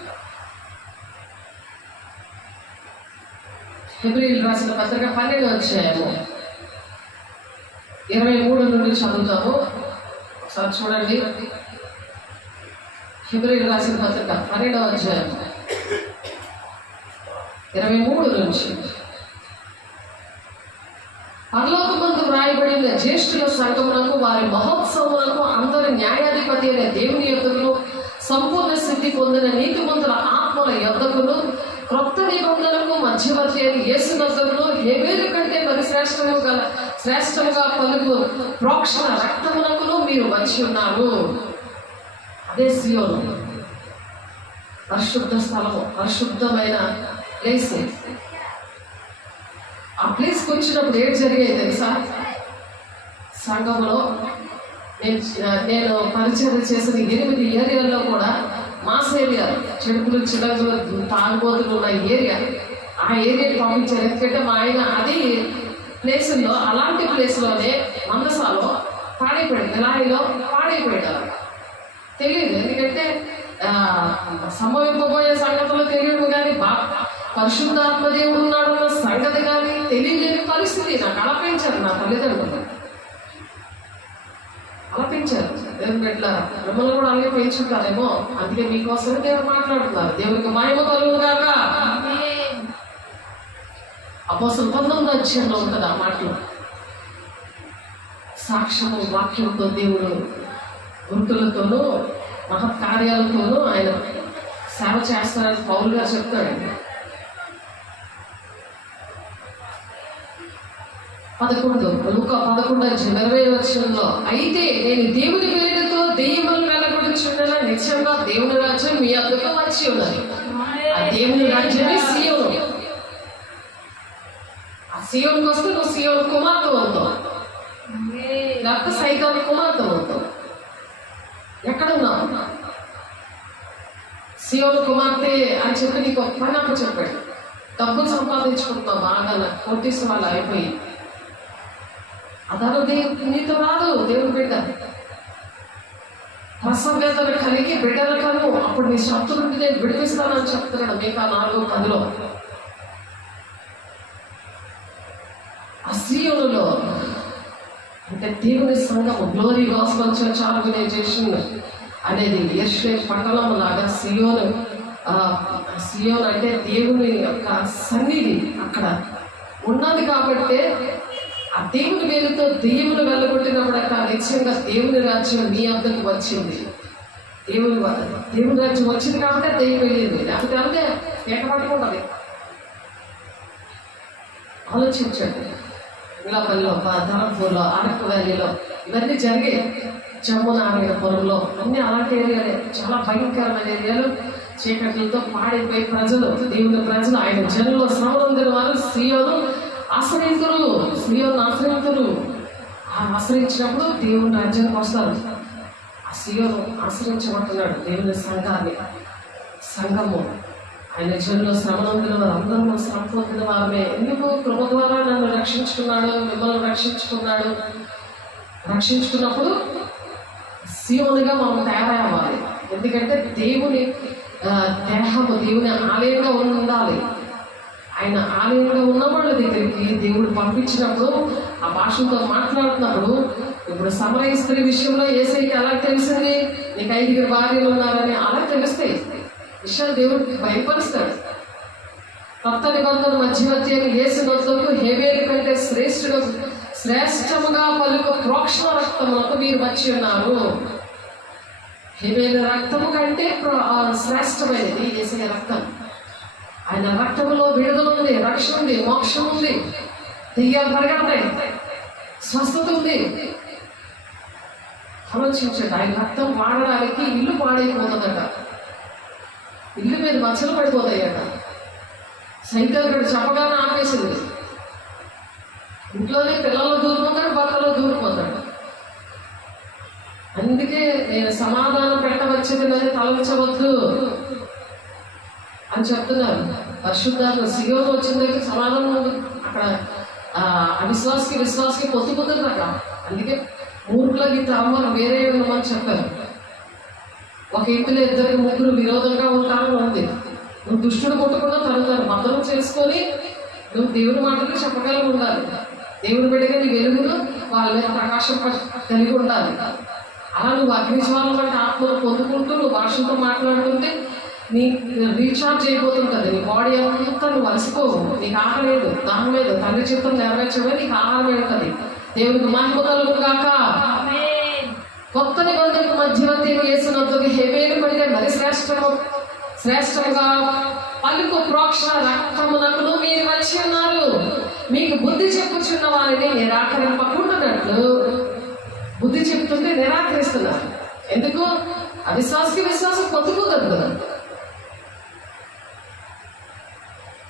హెబ్రీయులకు రాసిన పత్రిక 12వ అధ్యాయము 23 నుండి చదువుతాము. ఒకసారి చూడండి. హెబ్రీయులకు రాసిన పత్రిక 12వ అధ్యాయం 23 నుంచి. పరలోకమందు వ్రాయబడిన జ్యేష్ఠుల సంఘమునకు, వారి మహోత్సవములకు, అందరి న్యాయాధిపతి అయిన దేవుని యొద్దకును, సంపూర్ణ స్థితి పొందిన నీతిమంతుల ఆత్మల యొద్దకును, క్రొత్త నిబంధనకు మధ్యవర్తి అయిన యేసు యొద్దకును, హేబేలు కంటే మరి శ్రేష్టముగా పలుకు ప్రోక్షణ రక్తమునకును మీరు వచ్చి ఉన్నారు. అదే సియోను, పరిశుద్ధ స్థలము, పరిశుద్ధమైన ప్లేస్. ఆ ప్లేస్కి వచ్చినప్పుడు ఏం జరిగేది తెలుసా? సంఘంలో నేను పరిచయం చేసిన 8 ఏరియాల్లో కూడా మాస్ ఏరియా, చెడుపులు, చిలకలు, తాగుబోతులు ఉన్న ఏరియా, ఆ ఏరియాకి పంపించారు. ఎందుకంటే మా ఆయన అది ప్లేసుల్లో, అలాంటి ప్లేస్లోనే మందసాలో పాడైపోయాడు, నిలాయిలో పాడైపోయాడు. తెలియదు, ఎందుకంటే సంభవింపబోయే సంగతులు తెలియదు, కానీ పరిశుద్ధాత్మ దేవుడు ఉన్నాడన్న సంగతి కానీ తెలియలేని పరిస్థితి. నాకు అలపించారు నా తల్లిదండ్రులు, అలపించారు. దేవుని బిడ్డలారా, మిమ్మల్ని కూడా అలాగే పెంచుతారేమో. అందుకే మీకోసమే దేవుడు మాట్లాడుతున్నారు. దేవునికి మహిమ కలుగును గాక. అపోస్తలుల 19వ అధ్యాయంలో ఉంటుంది ఆ మాటలు. సాక్ష్యము, వాక్యంతో దేవుడు గుర్తులతోనూ మహత్కార్యాలతోనూ ఆయన సేవ చేస్తారని పౌలు గారు చెప్తాడు. 11:20 అయితే నేను దేవుని పేరుతో దెయ్యములను వెళ్ళగొట్టుచుండగా నిత్యంగా దేవుని రాజ్యం మీ వద్దకు వచ్చి ఉన్నది. ఆ దేవుని రాజ్యమే సియోను. ఆ సియోనుకు వస్తే నువ్వు సియోను కుమార్తె అవుతావు, లేకపోతే సైతాను కుమార్తె అవుతావు. ఎక్కడున్నావు? సియోను కుమార్తె అని చెప్పి నీకు ఒక పని అప్పు చెప్పాడు. డబ్బులు సంపాదించుకుంటున్నావు బాగా, కోటీసు వాళ్ళు అయిపోయి. అదను నీతో రాదు. దేవుని బిడ్డ ప్రసవేదన కలిగి బిడ్డల కను అప్పుడు నీ శత్రు నుండి నేను విడిపిస్తానని చెప్తున్నాడు. మిగతా 4:10. సీయోనులో అంటే దేవుని సంఘము, గ్లోరీ గాస్పెల్ చర్చ్ ఆర్గనైజేషన్ అనేది యెరూషలేము పట్టణం లాగా సియోను అంటే దేవుని యొక్క సన్నిధి అక్కడ ఉన్నది. కాబట్టి ఆ దేవుని వేలుతో దెయ్యములు వెళ్ళగొట్టినప్పుడు అక్కడ నిశ్చయంగా దేవుని రాజ్యం మీ వద్దకు వచ్చింది. దేవుని రాజ్యం వచ్చింది కాబట్టి దెయ్యం వెళ్ళింది, లేకపోతే అంతే ఏకపడుకుంటుంది. ఆలోచించండి. ఇలాపల్లిలో, ధర్మపూర్లో, అరకు వ్యాలీలో ఇవన్నీ జరిగాయి. జమ్మునారాయణపురంలో అన్ని అలాంటి ఏరియాలే, చాలా భయంకరమైన ఏరియాలు. చీకట్లతో పాడిపోయి ప్రజలు, దేవుని ప్రజలు, ఆయన జనంలో శ్రమలందరి వారు సియోను ఆశ్రయించరు. ఆశ్రయించినప్పుడు దేవుని రాజ్యానికి వస్తారు. ఆ సియోను ఆశ్రయించబడుతున్నాడు దేవుని సంఘము. ఆయన జనులు శ్రమనందున వారు, అందరూ శ్రమ పొందిన వారమే. ఎందుకు? కృప ద్వారా నన్ను రక్షించుకున్నాడు, మిమ్మల్ని రక్షించుకున్నప్పుడు సియోనుగా మనం తయారవ్వాలి. ఎందుకంటే దేవుని దేహము దేవుని ఆలయంగా ఉండాలి. ఆయన ఆలయంగా ఉన్న వాళ్ళ దగ్గరికి దేవుడు పంపించినప్పుడు ఆ భాషతో మాట్లాడుతున్నప్పుడు, ఇప్పుడు సమరయ స్త్రీ విషయంలో యేసయ్యకి ఎలా తెలిసింది? నీకు 5 భార్యలు ఉన్నారని అలా తెలుస్తాయి విషయాలు. దేవుడు భయపరుస్తాడు. కొత్త నిబంధన మధ్య యేసు నొద్దకు హేబేలు కంటే శ్రేష్టముగా పలుకు ప్రోక్షణ రక్తములకు మీరు వచ్చి ఉన్నారు. హేబేలు రక్తము కంటే శ్రేష్టమైనది యేసయ్య రక్తం. ఆయన రక్తములో విడుదల ఉంది, రక్షణ ఉంది, మోక్షం ఉంది, దెయ్యాలు పరిగెడతాయి, స్వస్థత ఉంది. ఆలోచించండి. ఆయన రక్తం వాడడానికి ఇల్లు పాడైపోతుందట, ఇల్లు మీద మచ్చలు పడిపోతాయట. సైతాను గడు చెప్పగానే ఆపేసింది. ఇంట్లోనే పిల్లలు దూరిపోతాడు, భర్తలో దూరిపోతాడు. అందుకే నేను సమాధానం పెట్టవచ్చింది అని తలంచవద్దు అని చెప్తున్నారు పరిశుద్ధాత్మ. సియోను వచ్చిన దగ్గర సమాధానం అక్కడ విశ్వాసకి పొత్తుకుతుంది అక్కడ. అందుకే మూర్ఖులకి తరమలు వేరే ఉండమని చెప్పారు. ఒక ఇంటిలో 2 3 విరోధంగా ఉంటారని ఉంది. నువ్వు దుష్టుడు కొట్టకుండా తను మద్దతు చేసుకొని నువ్వు దేవుని మాటలు చెప్పగలిగి ఉండాలి. దేవుని బిడ్డగా నీ వెలుగును వాళ్ళ మీద ప్రకాశం కలిగి ఉండాలి. అలా నువ్వు అగ్నిజ్వాలం వంటి ఆత్మను పొందుకుంటూ నువ్వు భాషలతో మాట్లాడుతుంటే నీ రీఛార్జ్ అయిపోతుంటుంది. నీ బాడీ అంతా నువ్వు అలసిపోవు. నీకు ఆహారం లేదు, దాహం లేదు, తండ్రి చిత్తం నెరవేర్చమే నీకు ఆహారం వెళ్తుంది. దేవునికి మహిమ కలుగును గాక. కొత్త నిబంధన మధ్యవర్తి యేసునందుకు హేబేలు కంటే మరి శ్రేష్టంగా పలుకు ప్రోక్షణ రక్తమునకు మీరు వచ్చి ఉన్నారు. మీకు బుద్ధి చెప్పుచున్న వారిని నిరాకరింపకుండానట్లు బుద్ధి చెప్తుంటే నిరాకరిస్తున్నారు. ఎందుకు? విశ్వాసం పొత్తుకోగలదు కదా.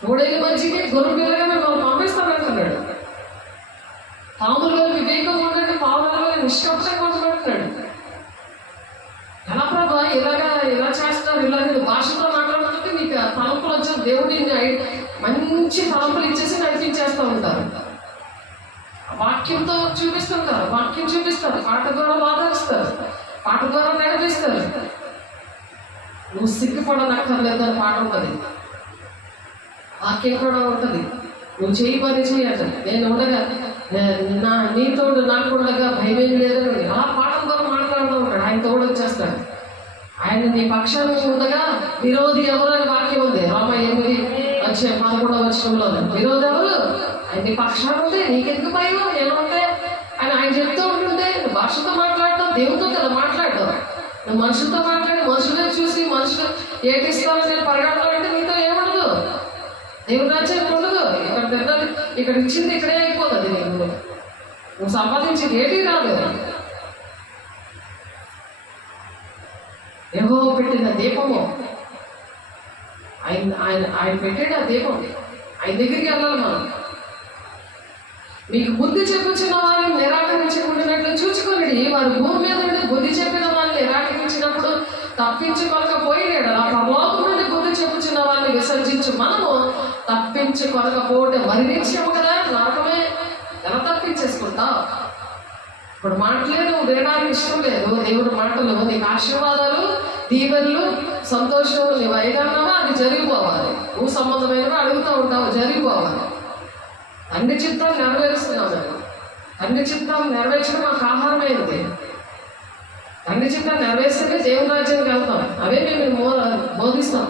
తోడేళ్ళ మధ్యకి గొర్రె పిల్లగా మేము పంపిస్తానంటున్నాడు. పాములలో వివేకం ఉండండి, పాములలో నిష్కపటంగా ఉంటున్నాడు. ఎలా ప్రభా ఇలా చేస్తున్నారు? ఇలా నేను భాషతో మాట్లాడుతుంటే నీకు తలంపులు వచ్చారు. దేవుడిని మంచి తలంపులు ఇచ్చేసి నడిపించేస్తూ ఉంటారు. వాక్యంతో చూపిస్తుంటారు, వాక్యం చూపిస్తారు, పాట ద్వారా ఆదరిస్తారు, పాట ద్వారా నడిపిస్తారు. నువ్వు సిగ్గుపడనక్కర్లేదని పాట ఉంటుంది, వాక్యం కూడా ఉంటుంది. నువ్వు చేయి పని చేయట, నేను ఉండగా నీ తోడు నాకు ఉండగా భయమేం లేదని అలా పాటల ద్వారా మాట్లాడుతూ ఉంటాడు. ఆయన తోడు వచ్చేస్తాడు. ఆయన నీ పక్షాన్ని ఉండగా విరోధి ఎవరు అని వాక్యం ఉంది. రామ 8:11 విరోధి ఎవరు? ఆయన నీ పక్షాన్ని ఉంటే నీకెందుకు భయం? ఏమంటే ఆయన చెప్తూ ఉంటుంటే నువ్వు భాషతో మాట్లాడటం, దేవుడితో కదా మాట్లాడటం. నువ్వు మనుషులతో మాట్లాడి మనుషులే చూసి మనుషులు ఏటిస్తానని నేను పరిగెడతానంటే నీతో ఏముండదు, దేవుని రాజ్యం ఉండదు. ఇక్కడ తిన్నది ఇక్కడ ఇచ్చింది ఇక్కడే అయిపోతుంది. నువ్వు సంపాదించింది ఏటీ రాదు. యెహోవా పెట్టిన దీపము ఆయన పెట్టాడు. ఆ దీపం ఆయన దగ్గరికి వెళ్ళాలి మనం. మీకు బుద్ధి చెప్పుచున్న వారిని నిరాకరించకుండానట్లు చూచుకోండి. వారు భూమి మీద నుండి బుద్ధి చెప్పిన వారిని నిరాకరించినప్పుడు తప్పించుకొనకపోయినాడు. ఆ పరలోకం నుండి బుద్ధి చెప్పుచున్న వారిని విసర్జించు మనము తప్పించుకొనకపోతే మరి నిత్యము కదా నరకమే. ఎలా తప్పించేసుకుంటావు? ఇప్పుడు మాటలే నువ్వు వినడానికి ఇష్టం లేదు. దేవుడి మాటలు నీకు ఆశీర్వాదాలు, దీవెనలు, సంతోషం నువ్వు అయినావా అది జరిగిపోవాలి. నువ్వు సంబంధమైనవి అడుగుతూ ఉంటావు, జరిగిపోవాలి. తండ్రి చిత్తాన్ని నెరవేరుస్తున్నాం మేము. తండ్రి చిత్తాన్ని నెరవేర్చడం మాకు ఆహారమైంది. తండ్రి చిత్తాన్ని నెరవేర్స్తే దేవుని రాజ్యానికి వెళ్తాం. అవే మేము బోధిస్తాం.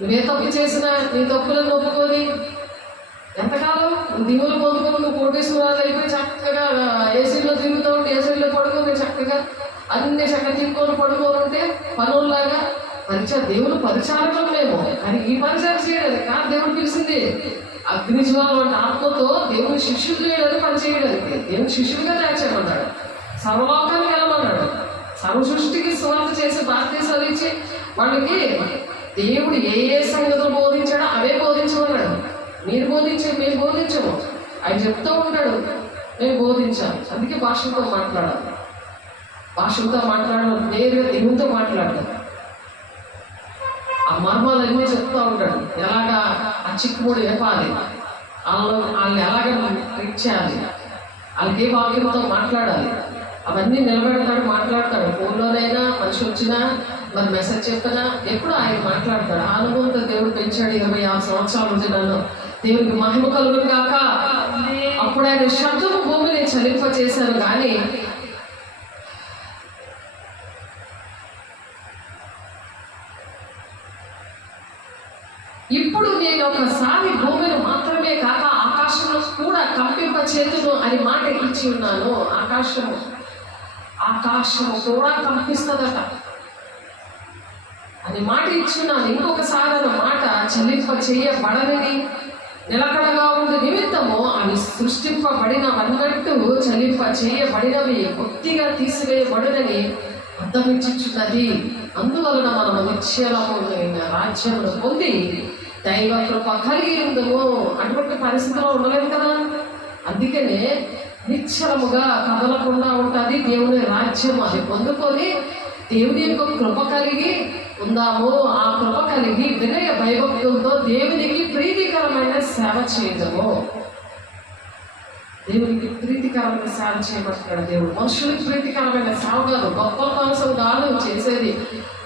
నువ్వే తప్పు చేసినా నీ తప్పులను ఒప్పుకొని ఎంతకాలం దిగులు పొందుకొని నువ్వు కోటేశ్వరాలు అయిపోయి చక్కగా ఏసీలో తిరుగుతూ ఉంటే ఏసీలో పడుకొని చక్కగా అన్ని చక్కగా తిరుగుకొని పడుకొని ఉంటే పనుల్లాగా దేవుని పరిచారకులు మేము. కానీ ఈ పరిచారం చేయడానికి కాదు దేవుడు పిలిచింది. అగ్నిజ్వాలం అంటే ఆత్మతో దేవుని శిష్యులు చేయడానికి పని చేయడానికి. దేవుని శిష్యులుగా తయారు చేయమన్నాడు. సర్వలోకానికి వెళ్ళమన్నాడు. సర్వ సృష్టికి సువార్త చేసి భారతదేశాలు ఇచ్చి వాళ్ళకి దేవుడు ఏ ఏ సంగతులు బోధించాడో అవే బోధించమన్నాడు. మీరు బోధించే మేము బోధించము. ఆయన చెప్తూ ఉంటాడు, మేము బోధించాలి. అందుకే భాషలతో మాట్లాడాలి. భాషలతో మాట్లాడడం నేరుగా దేవునితో మాట్లాడతాం. ఆ మర్మాలన్నీ చెప్తూ ఉంటాడు. ఎలాగా ఆ చిక్కుముడి వేపాలి, వాళ్ళని ఎలాగ ట్రీట్ చేయాలి, వాళ్ళకి ఏ వాక్యంతో మాట్లాడాలి, అవన్నీ నిలబెడతాడు, మాట్లాడతాడు. ఫోన్లోనైనా మనిషి వచ్చినా మరి మెసేజ్ చెప్పినా ఎప్పుడు ఆయన మాట్లాడతాడు. ఆ అనుభవంతో దేవుడు పెంచాడు. 26 సంవత్సరాల నుంచి నన్ను. దేవుడికి మహిమ కలుగును గాక. అప్పుడు ఆయన శబ్దము భూమిని చలింప చేశాను. కానీ ఇప్పుడు నేను ఒకసారి భూమిని మాత్రమే కాక ఆకాశంలో కూడా కంపింప చేతును అని మాట ఇచ్చి ఉన్నాను. ఆకాశము కూడా కంపిస్తుందట అని మాట ఇచ్చున్నాను. ఇంకొకసారి అన్న మాట చెల్లింప చేయబడని నిలకడగా ఉండే నిమిత్తము అవి సృష్టింపబడినవన్నట్టు చెల్లింప చేయబడినవి కొద్దిగా తీసివేయబడునని అర్థమిచ్చుచున్నది. అందువలన మనము నిశ్చలమైన రాజ్యమును పొంది దైవ కృప కలిగి ఉందము. అటువంటి పరిస్థితిలో ఉండలేదు కదా. అందుకనే నిశ్చలముగా కదలకుండా ఉంటుంది దేవుని రాజ్యం. అది పొందుకొని దేవుని యొక్క కృప కలిగి ఉందాము. ఆ కృప కలిగి వినయ భయభక్తులతో దేవునికి ప్రీతికరమైన సేవ చేయడము. దేవునికి ప్రీతికరమైన సేవ చేయబడుతున్నాడు దేవుడు. మనుషులకు ప్రీతికరమైన సేవ కాదు, గొప్ప కోసం కాదు చేసేది.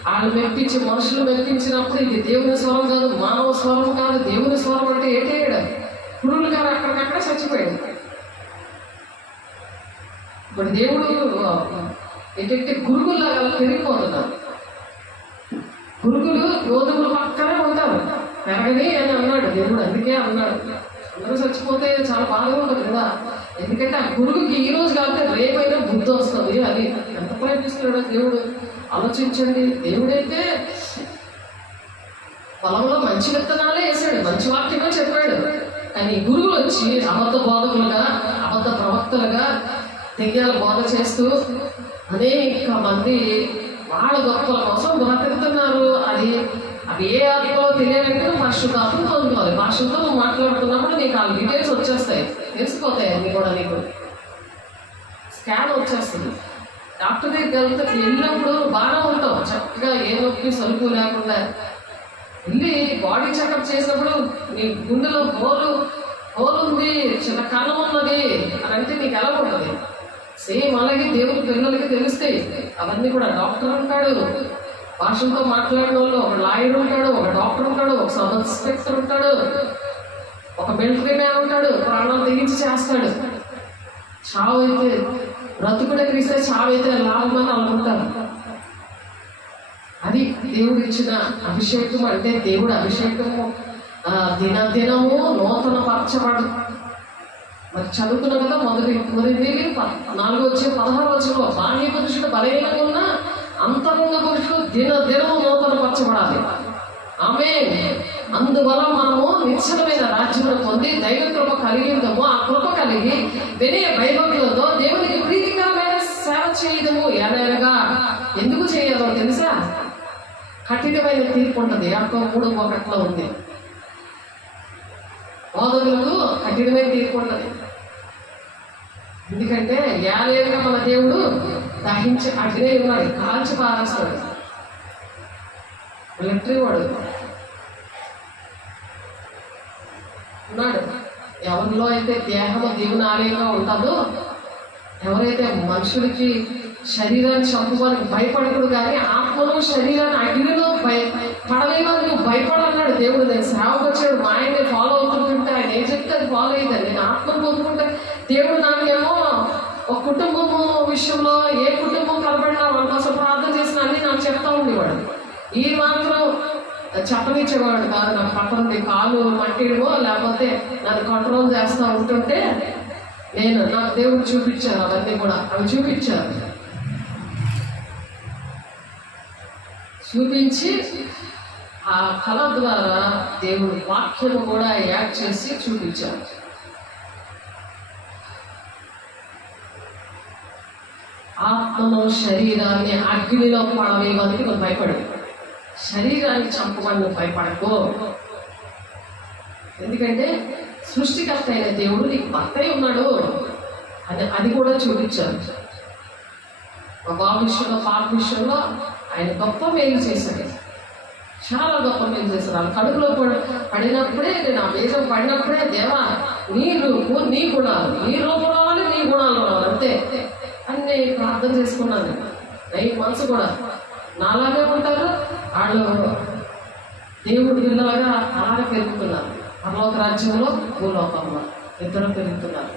వాళ్ళు మెప్పించి మనుషులు మెప్పించినప్పుడు ఇది దేవుని స్వరం కాదు, మానవ స్వరం కాదు. దేవుని స్వరం అంటే ఏంటేయడం. పురులు గారు అక్కడికక్కడ చచ్చిపోయాడు. ఇప్పుడు దేవుడు ఏంటంటే గురుగుల్లాగా పెరిగిపోతున్నారు. గురుగులు గోధుమలు పక్కనే ఉంటారు, పెరగని అని అన్నాడు దేవుడు. అందుకే అన్నాడు. అందరూ చచ్చిపోతే చాలా బాధగా ఉంటుంది కదా. ఎందుకంటే ఆ గురుగుకి ఈ రోజు కాబట్టి రేపైనా బుద్ధి వస్తుంది. అది ఎంత ప్రయత్నిస్తున్నాడో దేవుడు ఆలోచించండి. దేవుడైతే పొలంలో మంచి విత్తనాలే వేసాడు, మంచి వాక్యమే చెప్పాడు. కానీ గురువులు వచ్చి అబద్ధ బోధకులుగా, అబద్ధ ప్రవక్తలుగా దెయ్యాల బోధ చేస్తూ అనేక మంది వాళ్ళ గొప్పల కోసం బ్రతుకుతున్నారు. అవి ఏ ఆత్మలో తెలియాలంటే పరిశుద్ధాత్మ పొందుకోవాలి. భాషలతో నువ్వు మాట్లాడుతున్నప్పుడు నీకు ఆ డీటెయిల్స్ వచ్చేస్తాయి, తెలిసిపోతాయి. అన్ని కూడా నీకు స్కాన్ వచ్చేస్తుంది. డాక్టర్ దగ్గరికి వెళ్తే వెళ్ళినప్పుడు బాగా ఉంటావు, చక్కగా ఏ నొప్పి సరుకు లేకుండా వెళ్ళి బాడీ చెకప్ చేసినప్పుడు నీ గుండెలో హోలు ఉంది, చిన్న కన్నం ఉన్నది అని అంటే నీకు ఎలా ఉంటుంది? సేమ్ అలాగే దేవుని పిల్లలకి తెలుస్తాయి అవన్నీ కూడా. డాక్టర్ ఉంటాడు, భాషలతో మాట్లాడిన వాళ్ళు, ఒక లాయర్ ఉంటాడు, ఒక డాక్టర్ ఉంటాడు, ఒక సబ్ ఇన్స్పెక్టర్ ఉంటాడు, ఒక మిలిటరీ మ్యాన్ ఉంటాడు, ప్రాణాలు తెగించి చేస్తాడు. చావు అయితే బ్రతుకుడే క్రీస్తే, చావు అయితే లాభమని అనుకుంటారు. అది దేవుడు ఇచ్చిన అభిషేకం. అంటే దేవుడు అభిషేకము దినదినము నూతన పరచబడు. మరి చదువుకున్నాం కదా, మొదటి 4:16 బాహ్య పురుషుడు బలహీనంగా ఉన్న అంతరంగ పురుషుడు దినదినము నూతన పరచబడాలి. ఆమేన్. అందువల్ల మనము నిశ్చలమైన రాజ్యమును పొంది దైవ కృప కలిగి ఉందాము. ఆ కృప కలిగి వినయ భయభక్తులతో దేవునికి ప్రీతికరమైన సేవ చేయడము. ఎలాగా ఎందుకు చేయాలో తెలుసా? కఠినమైన తీర్పు ఉంటుంది. Yakobo 3:1 ఉంది. బోధకులకు కఠినమైన తీర్పు ఉంటుంది. ఎందుకంటే ఏలేరుగా మన దేవుడు దహించి అగ్నే ఉన్నాడు, కాల్చి పారేస్తాడు. మిలిటరీ వాడు ఉన్నాడు. ఎవరిలో అయితే దేహము దేవుని ఆలయంగా ఉంటుందో, ఎవరైతే మనుషులకి శరీరాన్ని చంపుకోనికి భయపడకూడదు, కానీ ఆత్మను శరీరాన్ని అగ్నిలో పడవేమో నువ్వు భయపడన్నాడు దేవుడు. నేను సేవకు వచ్చాడు, మా ఆయన్ని ఫాలో అవుతుంటే ఆయన ఏం చెప్తే అది ఫాలో అయ్యిందని. నేను ఆత్మను పొందుకుంటే దేవుడు నాకేమో ఒక కుటుంబము విషయంలో ఏ కుటుంబం కలబడినా వాళ్ళ కోసం ప్రార్థన చేసిన అన్ని నాకు చెప్తా ఉండేవాడు. ఈ మాత్రం చెప్పనిచ్చేవాడు కాదు. నాకు పక్కన కాలు మట్టిడమో లేకపోతే నన్ను కంట్రోల్ చేస్తూ ఉంటుంటే నాకు దేవుడు చూపించారు. అవన్నీ కూడా అవి చూపించి ఆ కళ ద్వారా దేవుడు వాక్యము కూడా యాడ్ చేసి చూపించారు. ఆత్మను శరీరాన్ని అగ్నిలో పడవేయడానికి నువ్వు భయపడు. శరీరాన్ని చంపమని నువ్వు భయపడకో. ఎందుకంటే సృష్టికర్త అయిన దేవుడు నీకు భర్త ఉన్నాడు అని అది కూడా చూపించారు. మా బాబు విషయంలో, పాప విషయంలో ఆయన గొప్ప మేలు చేశాడు. చాలా గొప్ప మేలు చేశాడు. ఆ కడుపులో పడినప్పుడే, నేను ఆ బీజం పడినప్పుడే, దేవా నీ రూపు, నీ గుణాలు, నీ రూపు రావాలి, నీ గుణాలు రావాలి అంతే అన్నీ ప్రార్థన చేసుకున్నాను. 9 months కూడా నాలాగే ఉంటారు వాళ్ళు. దేవుడి పిల్లలుగా అలాగే పెరుగుతున్నారు. పరలోక రాజ్యంలో, భూలోకంలో ఇద్దరు పెరుగుతున్నారు.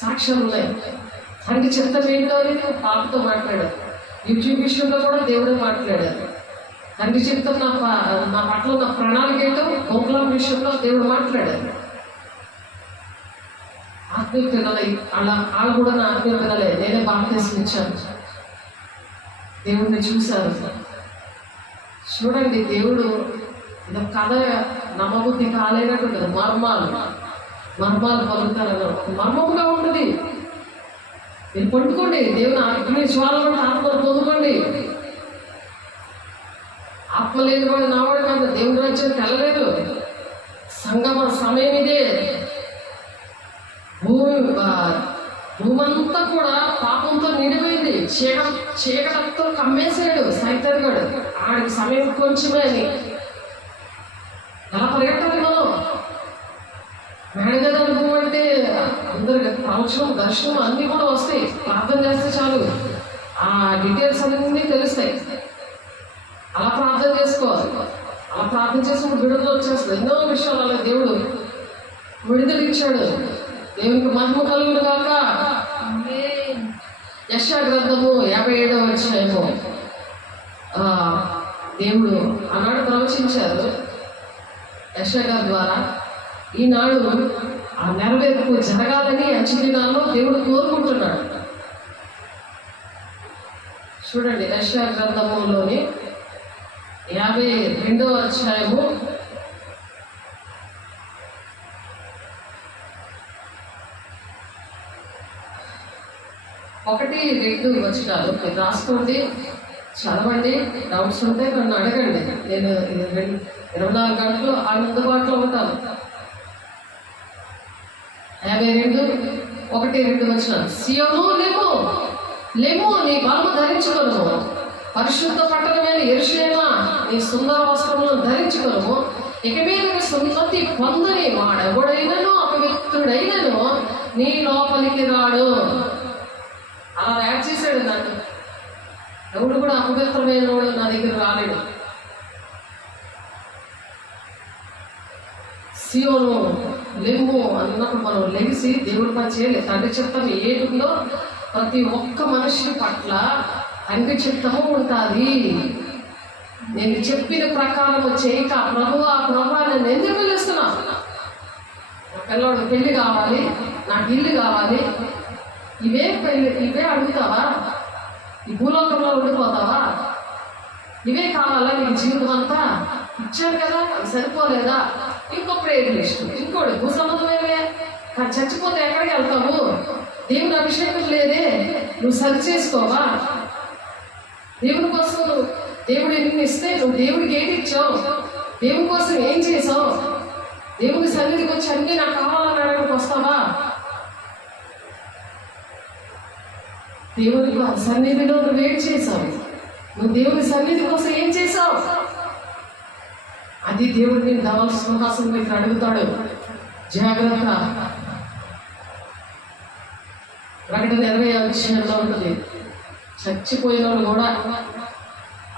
సాక్ష్యాలు ఉన్నాయి. తనకి చిత్తం ఏంటో అని పాపతో మాట్లాడారు. యూట్యూబ్ విషయంలో కూడా దేవుడే మాట్లాడారు. తండ్రి చిత్తం నా పట్ల నా ప్రణాళిక ఏంటో గోకులం విషయంలో దేవుడు మాట్లాడారు. ఆత్మీయ పిల్లలు వాళ్ళు కూడా నా ఆత్మీయ పిల్లలే. నేనే బాప్తిస్మం ఇచ్చాను. దేవుడిని చూశారు. చూడండి, దేవుడు ఇది కథ నమ్మబుద్ధి కాలేనట్టు ఉంటుంది. మర్మాలు పలుకుతారని మర్మముగా ఉంటుంది. మీరు పట్టుకోండి, దేవుని అగ్ని జ్వాలను ఆత్మను పొందుకోండి. ఆత్మ లేని వాడు నావాడు కాదు, దేవుని రాజ్యం తెల్లలేదు. సంగమ సమయం ఇదే. భూమంతా కూడా పాపంతో నిండిపోయింది. చీకటంతో కమ్మేశాడు సైతాన్ గాడు. ఆడికి సమయం కొంచెమే అని ఎలా పరిగెట్టాలి మనం? మేడగద అనుభవం అంటే అందరికి ప్రవచనం, దర్శనం అన్నీ కూడా వస్తాయి. ప్రార్థన చేస్తే చాలు ఆ డీటెయిల్స్ అన్నీ తెలుస్తాయి. అలా ప్రార్థన చేసుకోవాలి. అలా ప్రార్థన చేసినప్పుడు విడుదల వచ్చేస్తుంది. ఎన్నో విషయాలు అలా దేవుడు విడుదల ఇచ్చాడు. దేవునికి మహిమ కలుగును గాక. యెషయా గ్రంథము 57వ అధ్యాయము దేవుడు ఆనాడు ప్రవచించారు యెషయా గారి ద్వారా. ఈనాడు ఆ నెరవేర్పు జరగాలని అంచె దినాల్లో దేవుడు కోరుకుంటున్నాడు. చూడండి, యెషయా గ్రంథములోని 52వ అధ్యాయము 1-2 వచనాలు మీరు రాసుకోండి, చదవండి. డౌట్స్ ఉంటే నన్ను అడగండి. నేను 24 గంటలు అందుబాటులో ఉంటాను. 52:1-2 వచనాలు. సియోను లేము, నీ బలము ధరించుకొను. పరిశుద్ధ పట్టణమైన యెరూషలేమా, నీ సుందర వస్త్రములను ధరించుకొను. ఇక మీద సున్నతి పొందని వాడెవడైనను అపవిత్రుడైనను నీ లోపలికి రాడు. అలా యాడ్ చేశాడు. నాకు ఎవడు కూడా అపవిత్రమైన వాడు నా దగ్గర రాలేడు. సియోను లెమ్ము అన్నప్పుడు మనం లెగిసి దేవుడి పని చేయాలి. తండ్రి చిత్తం ఏటుందో ప్రతి ఒక్క మనిషి పట్ల తండ్రి చిత్తము ఉంటుంది. నేను చెప్పిన ప్రకారం చేయక ప్రభు నేను ఎందుకు పిలుస్తున్నా? నా పిల్లవాడు పెళ్లి కావాలి, నాకు ఇల్లు కావాలి, ఇవే అడుగుతావా? ఈ భూలోకంలో ఉండిపోతావా? ఇవే కావాలా నీకు జీవితం అంతా? ఇచ్చాను కదా, అది సరిపోలేదా? ఇంకో ప్రేయర్ లిస్ట్, ఇంకోటి భూసంబంధమైనవే. చచ్చిపోతే ఎక్కడికి వెళ్తావు? దేవుని అభిషేకం లేదే, నువ్వు సరి చేసుకోవా? దేవుని కోసం దేవుడు ఎన్ని ఇస్తే నువ్వు దేవుడికి ఏంటి ఇచ్చావు? దేవుని కోసం ఏం చేసావు? దేవుని సన్నిధికి వచ్చి అన్నీ నాకు కావాలని అడగడానికి వస్తావా? దేవుని సన్నిధిలో నువ్వు ఏం చేసావు? నువ్వు దేవుని సన్నిధి కోసం ఏం చేసావు? అది దేవుడిని ధవల సింహాసనం మీద అడుగుతాడు. జాగ్రత్త. ప్రకటన 20వ అధ్యాయంలో ఉంటుంది. చచ్చిపోయిన వాళ్ళు కూడా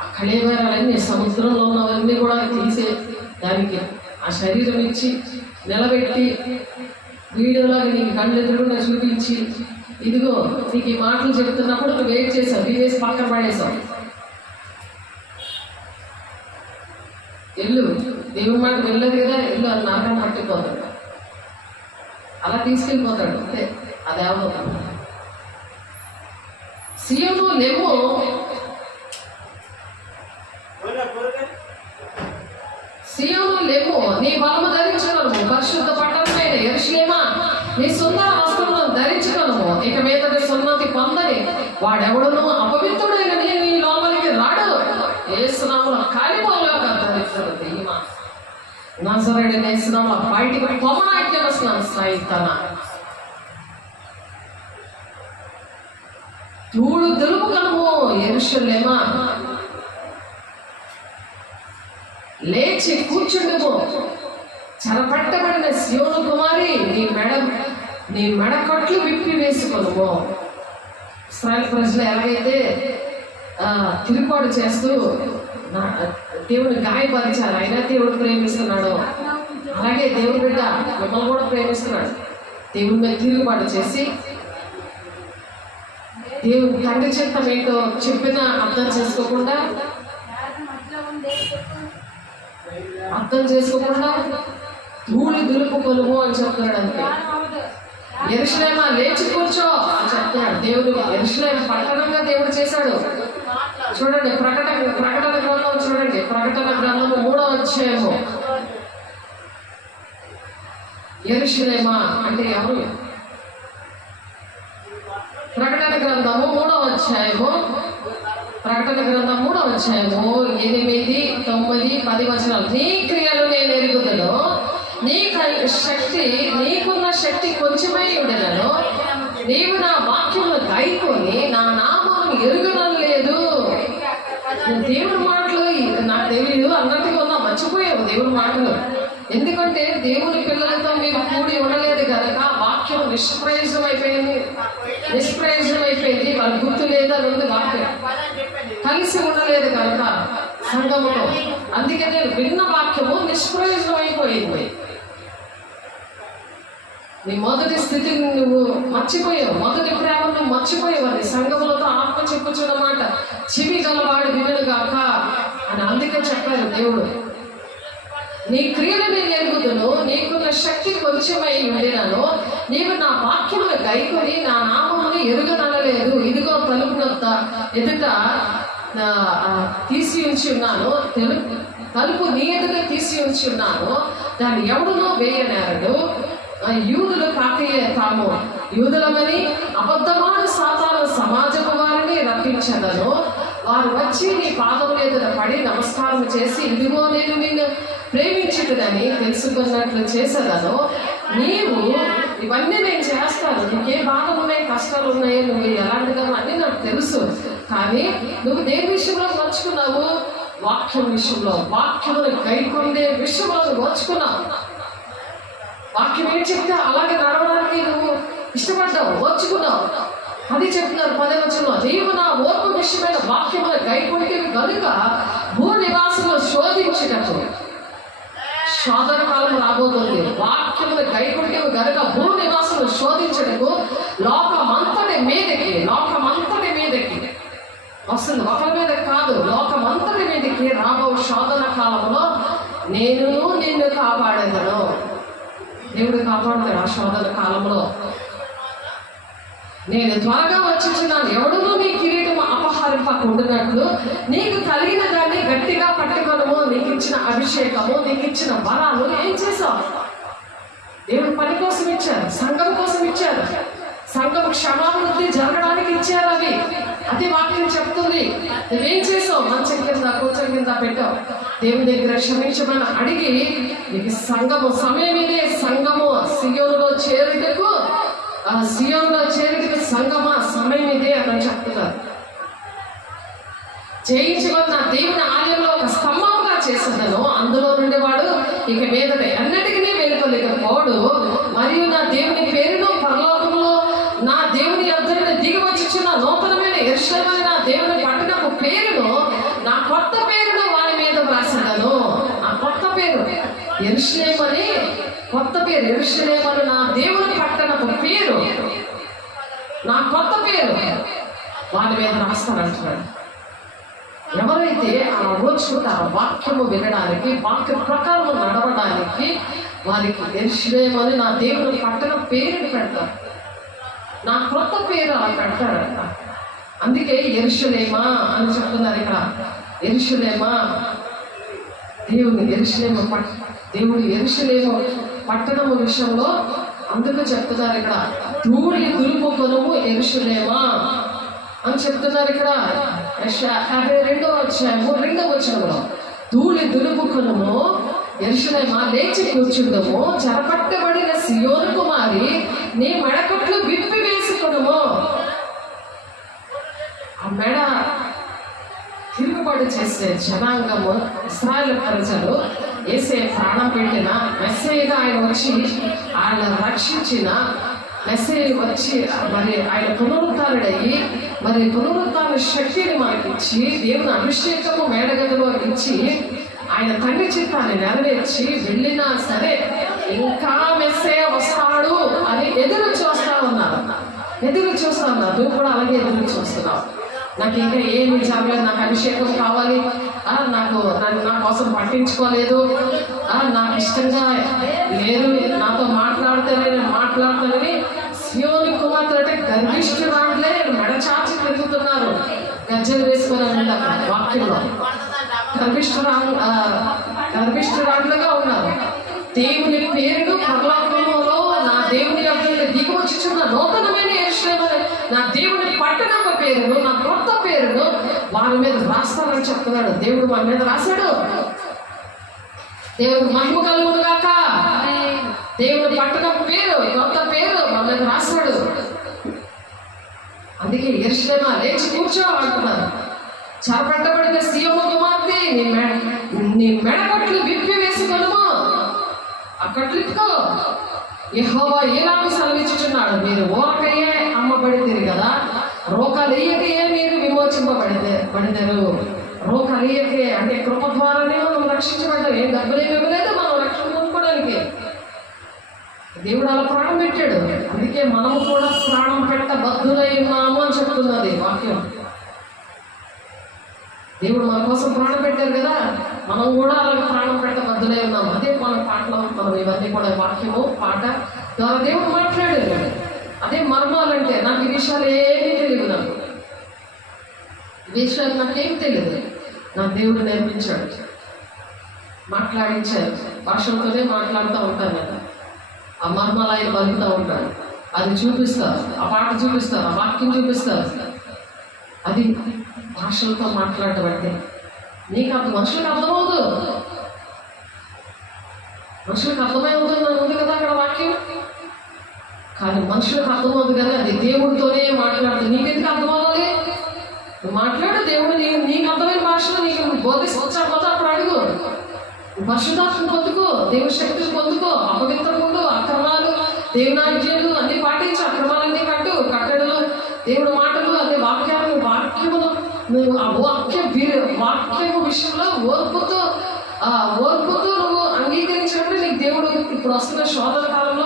ఆ కళేబరాలన్నీ, సముద్రంలో ఉన్నవన్నీ కూడా తీసే దానికి ఆ శరీరం ఇచ్చి నిలబెట్టి వీడియోలాగా నీకు కళ్ళు ఎదురుకుండా చూపించి, ఇదిగో నీకు ఈ మాటలు చెప్తున్నప్పుడు నువ్వు వెయిట్ చేసావు, తీసేసి పక్కన పడేసావు. ఎల్లు, దేవుని మాట వెళ్ళదు కదా, ఎల్లు అది నరకం పట్టిపోతాడు, అలా తీసుకెళ్ళిపోతాడు అంతే. అది అవబోతాడు. సీఎము లేమో నీ బలము ధరించగలము, పరిశుద్ధ పట్టణమైన యెరూషలేమా నీ సుందర వస్త్రములను ధరించగలము. ఇక మీదటి సున్నతి పొందని వాడెవడును అపవిత్రుడైన నీ లోపలికి రాడు. యేసునామములో కాలిపోలేక ధరిస్తాడు దెయ్యమా. నజరేయుడైన యేసునామములో బయటికి పొమ్మనాజ్ఞాపిస్తున్నాను సైతాన. ధూళి దులుపుగలము యెరూషలేమా, లేచి కూర్చుండుము. చెరపట్టబడిన సీయోను కుమారి నీ మెడకట్లు విప్పి వేసుకొనుము. ఇశ్రాయేలు ప్రజలు ఎలాగైతే తిరుగుబాటు చేస్తూ దేవుని గాయపరిచారు, అయినా దేవుడు ప్రేమిస్తున్నాడు. అలాగే దేవుని బిడ్డ మిమ్మల్ని కూడా ప్రేమిస్తున్నాడు. దేవుని మీద తిరుగుబాటు చేసి దేవుని తండ్రి చిత్తం ఏంటో చెప్పినా అర్థం చేసుకోకుండా ధూళి దులుపుకొనుము అని చెప్తున్నాడు. అంతే. యెరూషలేమా లేచి కూర్చో అని చెప్తున్నాడు. దేవుడు యెరూషలేము పట్టణంగా దేవుడు చేశాడు. చూడండి ప్రకటన గ్రంథం చూడండి, ప్రకటన గ్రంథము 3వ అధ్యాయము. యెరూషలేమా అంటే ఎవరు? ప్రకటన గ్రంథము 3వ అధ్యాయము, ప్రకటన గ్రంథం 3వ అధ్యాయము 8, 9, 10 వచనాలు. నీ క్రియలు నేను ఎరుగుదును, నీకున్న శక్తి కొంచెమై ఉండెను, నీవు నా వాక్యమును గైకొని నా నామమును ఎరుగనలేదు. దేవుడి మాటలు నాకు తెలియదు అన్నట్టుగా ఉన్నా, మర్చిపోయావు దేవుడి మాటలు. ఎందుకంటే దేవుని పిల్లలతో మీరు కూడి ఉండలేదు కనుక వాక్యం నిష్ప్రయోజనం అయిపోయింది. వాళ్ళ గుర్తు లేదా ఉంది వాక్యం. కలిసి ఉండలేదు కనుక సంఘముతో, అందుకనే విన్న వాక్యము నిష్ప్రయోజనం అయిపోయింది. నీ మొదటి స్థితిని నువ్వు మర్చిపోయావు, మొదటి ప్రేమను నువ్వు మర్చిపోయావు. అని సంఘములతో ఆత్మ చెప్పుచున్నమాట చెవి గలవాడు వినడు గాక అని అందుకే చెప్పారు దేవుడు. నీ క్రియలు నేను ఎరుగుదును, నీకున్న శక్తి కొంచెమై ఉండినను, నీవు నా వాక్యమును గైకొని నా నామమును ఎరుగనలేదు. ఇదిగో తలుపునొద్ద ఎదుట తీసి ఉంచి ఉన్నాను, తలుపు నీ ఎదుట తీసి ఉంచి ఉన్నాను, దాన్ని ఎవడునో వేయనేరడు. యూదులు కాకయే తాము యూదులమని అబద్ధమాడు సాతాను సమాజపు వారిని రప్పించదను. వారు వచ్చి నీ పాదముల ఎదుట పడి నమస్కారం చేసి, ఇదిగో నేను నిన్ను ప్రేమించుకునని తెలుసుకున్నట్లు చేసేదను. నీవు ఇవన్నీ నేను చేస్తాను, నీకే బాధలు ఉన్నాయి, కష్టాలు ఉన్నాయి, నువ్వు ఎలాంటిదో అన్నీ నాకు తెలుసు. కానీ నువ్వు దేని విషయంలో మర్చుకున్నావు? వాక్యం విషయంలో, వాక్యమును గైకొండే విషయంలో నువ్వు మర్చుకున్నావు. వాక్యం ఏం చెప్తే అలాగే నడవడానికి నువ్వు ఇష్టపడ్డావు, ఓర్చుకున్నావు. అది చెప్తున్నారు 10వ వచనంలో, నీవు నా ఓర్పు విషయమైన వాక్యమును గైకొంటివి కనుక భూ నివాసులు శోధించినట్టు. శోధన కాలం రాబోతుంది. వాక్యమును గైకొంటివి కనుక భూ నివాసులు శోధించటకు లోకమంతటి మీదకి వస్తుంది. ఒకరి మీద కాదు, లోకమంతటి మీదకి రాబో శోధన కాలంలో నేను నిన్ను కాపాడేదను. దేవుడు కాపాడుతాడు. ఆ శోధన కాలంలో నేను త్వరగా వచ్చుచున్నాను, ఎవడునూ నీ కిరీటము అపహరింపకుండునట్లు నీకు కలిగిన దాన్ని గట్టిగా పట్టుకొనము. నీకు ఇచ్చిన అభిషేకము, నీకు ఇచ్చిన వరాలు ఏం చేశావు? దేవుడు పని కోసం ఇచ్చారు, సంఘం కోసం ఇచ్చారు, సంఘం క్షమాభివృద్ధి జరగడానికి ఇచ్చారు. అది వాక్యం చెప్తుంది. నువ్వేం చేసావు? మంచం కింద కూర్చం కింద పెట్టావు. దేవుని దగ్గర క్షమించమని అడిగి నీకు సంఘము సమయం ఇదే. సంఘము సియోనులో చేరుటకు సంఘమా సమయం ఇదే అని చెప్తున్నారు. చేయించుకొని నా దేవుని ఆలయంలో ఒక స్తంభంగా చేసేదను, అందులో నుండి వాడు ఇక మీద అన్నిటికీ వెళ్ళిపోలేకపోడు. మరియు నా దేవుని పేరును పరలోకంలో నా దేవుని యొద్దకు దిగి వచ్చుచున్న నూతనమైన యెరూషలేము నా దేవుని పట్టణపు పేరును, నా కొత్త పేరును వారి మీద వ్రాసేదను. ఆ కొత్త పేరు యెరూషలేము అని కొత్త పేరు. యెరూషలేము అని నా దేవుని పట్టణపు పేరు, నా కొత్త పేరు వారి మీద రాస్తానంటున్నాడు. ఎవరైతే ఆ రోజు ఆ వాక్యము వినడానికి, వాక్య ప్రకారం నడవడానికి వారికి యెరూషలేము అని నా దేవుని పట్టణ పేరుని పెడతారు. నా కొత్త పేరు అలా పెడతారంట. అందుకే యెరూషలేమా అని చెప్తున్నారు ఇక్కడ. యెరూషలేమా, దేవుడు యెరూషలేము పట్టణము విషయంలో అందుకు చెప్తున్నారు ఇక్కడ. ధూళి దులుపుకొనుము యెరూషలేమా అని చెప్తున్నారు ఇక్కడ. 52వ అధ్యాయము 2వ వచనంలో ధూళి దులుపుకొనుము యెరూషలేమా, లేచి కూర్చుందము, చెరపట్టబడిన సియోను కుమారి, నీ మెడకట్లు విప్పి వేసుకొనుము. ఆ మెడ తిరుగుబాటు చేసే జనాంగము ఇశ్రాయేలు ప్రజలు యేసే ప్రాణం పెట్టిన మెస్సయ్యగా ఆయన వచ్చి ఆయన రక్షించిన మెస్సయ్య వచ్చి మరి ఆయన పునరుద్ధారుడయ్యి మరి పునరుద్ధార శక్తిని మనకిచ్చి దేవుని అభిషేకము మేడగదిలో ఇచ్చి ఆయన తండ్రి చిత్తాన్ని నెరవేర్చి వెళ్ళినా సరే ఇంకా మెస్సయ్య వస్తాడు అని ఎదురు చూస్తా ఉన్నారు. నువ్వు కూడా అలాగే ఎదురు చూస్తున్నావు. నాకు ఇంకా ఏమి జరగలేదు, నాకు అభిషేకం కావాలి, నాకు నా కోసం పట్టించుకోలేదు, నాకు ఇష్టంగా లేదు, నాతో మాట్లాడతానని సియోను కుమార్తె అంటే గర్విష్ఠురాండ్లే మెడచాచి తిరుగుతున్నారు. గజ్జలు వేసుకొని వాక్యంలో గర్విష్ఠురాండ్లుగా ఉన్నారు. దేవుని పేరును పరలోకములో నా దేవుని యొక్క దిగువచ్చుచున్న నూతనమైన యెరూషలేము నా దేవుని పట్టణపు పేరును, నా కొత్త పేరును వారి మీద రాస్తానని చెప్తున్నాడు. దేవుడు మన మీద రాశాడు. దేవుడికి మహిమ కలుగును గాక. దేవుని పట్టణపు పేరు, కొత్త పేరు మన మీద రాశాడు. అందుకే యెరూషలేమా లేచి కూర్చో అంటున్నారు. చెరపట్టబడిన సియోను కుమార్తె, నీ మెడకట్లు విప్పి వేసుకొనుము. అక్కట్లిప్పుకో. యెహోవా ఏలాగూ సెలవిచ్చుచున్నాడు, మీరు ఓరకయే అమ్మబడితేరు కదా, రోకలేయకయే మీరు విమోచింపబడినారు. రోకలేయకే అంటే కృప ద్వారానే మనం రక్షించబడ్డాం. ఏం డబ్బులేమి ఇవ్వలేదు మనం రక్షణ పొందుకోవడానికి. దేవుడు అలా ప్రాణం పెట్టాడు. అందుకే మనము కూడా ప్రాణం పెట్టబద్ధులై ఉన్నాము అని చెప్తున్నది వాక్యం. దేవుడు మన కోసం ప్రాణం పెట్టారు కదా, మనం కూడా అలాగే ప్రాణం పెట్టబద్ధులై ఉన్నాము. అదే మన పాటలో మనం ఇవన్నీ కూడా వాక్యము పాట ద్వారా దేవుడు మాట్లాడారు. అదే మర్మాలంటే నాకు ఈ విషయాలు ఏమీ తెలియదు, నాకు ఈ విషయాలు నాకేం తెలియదు. నా దేవుడు నేర్పించాడు, మాట్లాడించారు. భాషలతోనే మాట్లాడుతూ ఉంటాను కదా, ఆ మర్మాలు ఆయన పలుకుతూ ఉంటాడు. అది చూపిస్తారు, ఆ పాట చూపిస్తారు, ఆ వాక్యం చూపిస్తారు. అది భాషలతో మాట్లాడటం అంటే నీకు మనుషులకు అర్థమవుతుంది, మనుషులకు అర్థమై ఉంది కదా అక్కడ వాక్యం. కానీ మనుషులకు అర్థమవుతుంది కదా, అది దేవుడితోనే మాట్లాడుతుంది. నీకెందుకు అర్థం అవ్వాలి? నువ్వు మాట్లాడు, దేవుడు నీకు అర్థమైన భాషలో నీకు బోధిస్తాడు. అప్పుడు అడుగు, పరిశుద్ధాత్మ పొందుకో, దేవుడి శక్తిని పొందుకో, అపవిత్రములు, అక్రమాలు, దేవునాజ్ఞలు అన్ని పాటించు, అక్రమాలన్నీ కట్టడలు, దేవుడు మాటలు అదే వాక్యములు నువ్వు ఆ వాక్యము విషయంలో ఓర్పుతో నువ్వు అంగీకరించినప్పుడు నీకు దేవుడు ఇప్పుడు వస్తున్న శోధన కాలంలో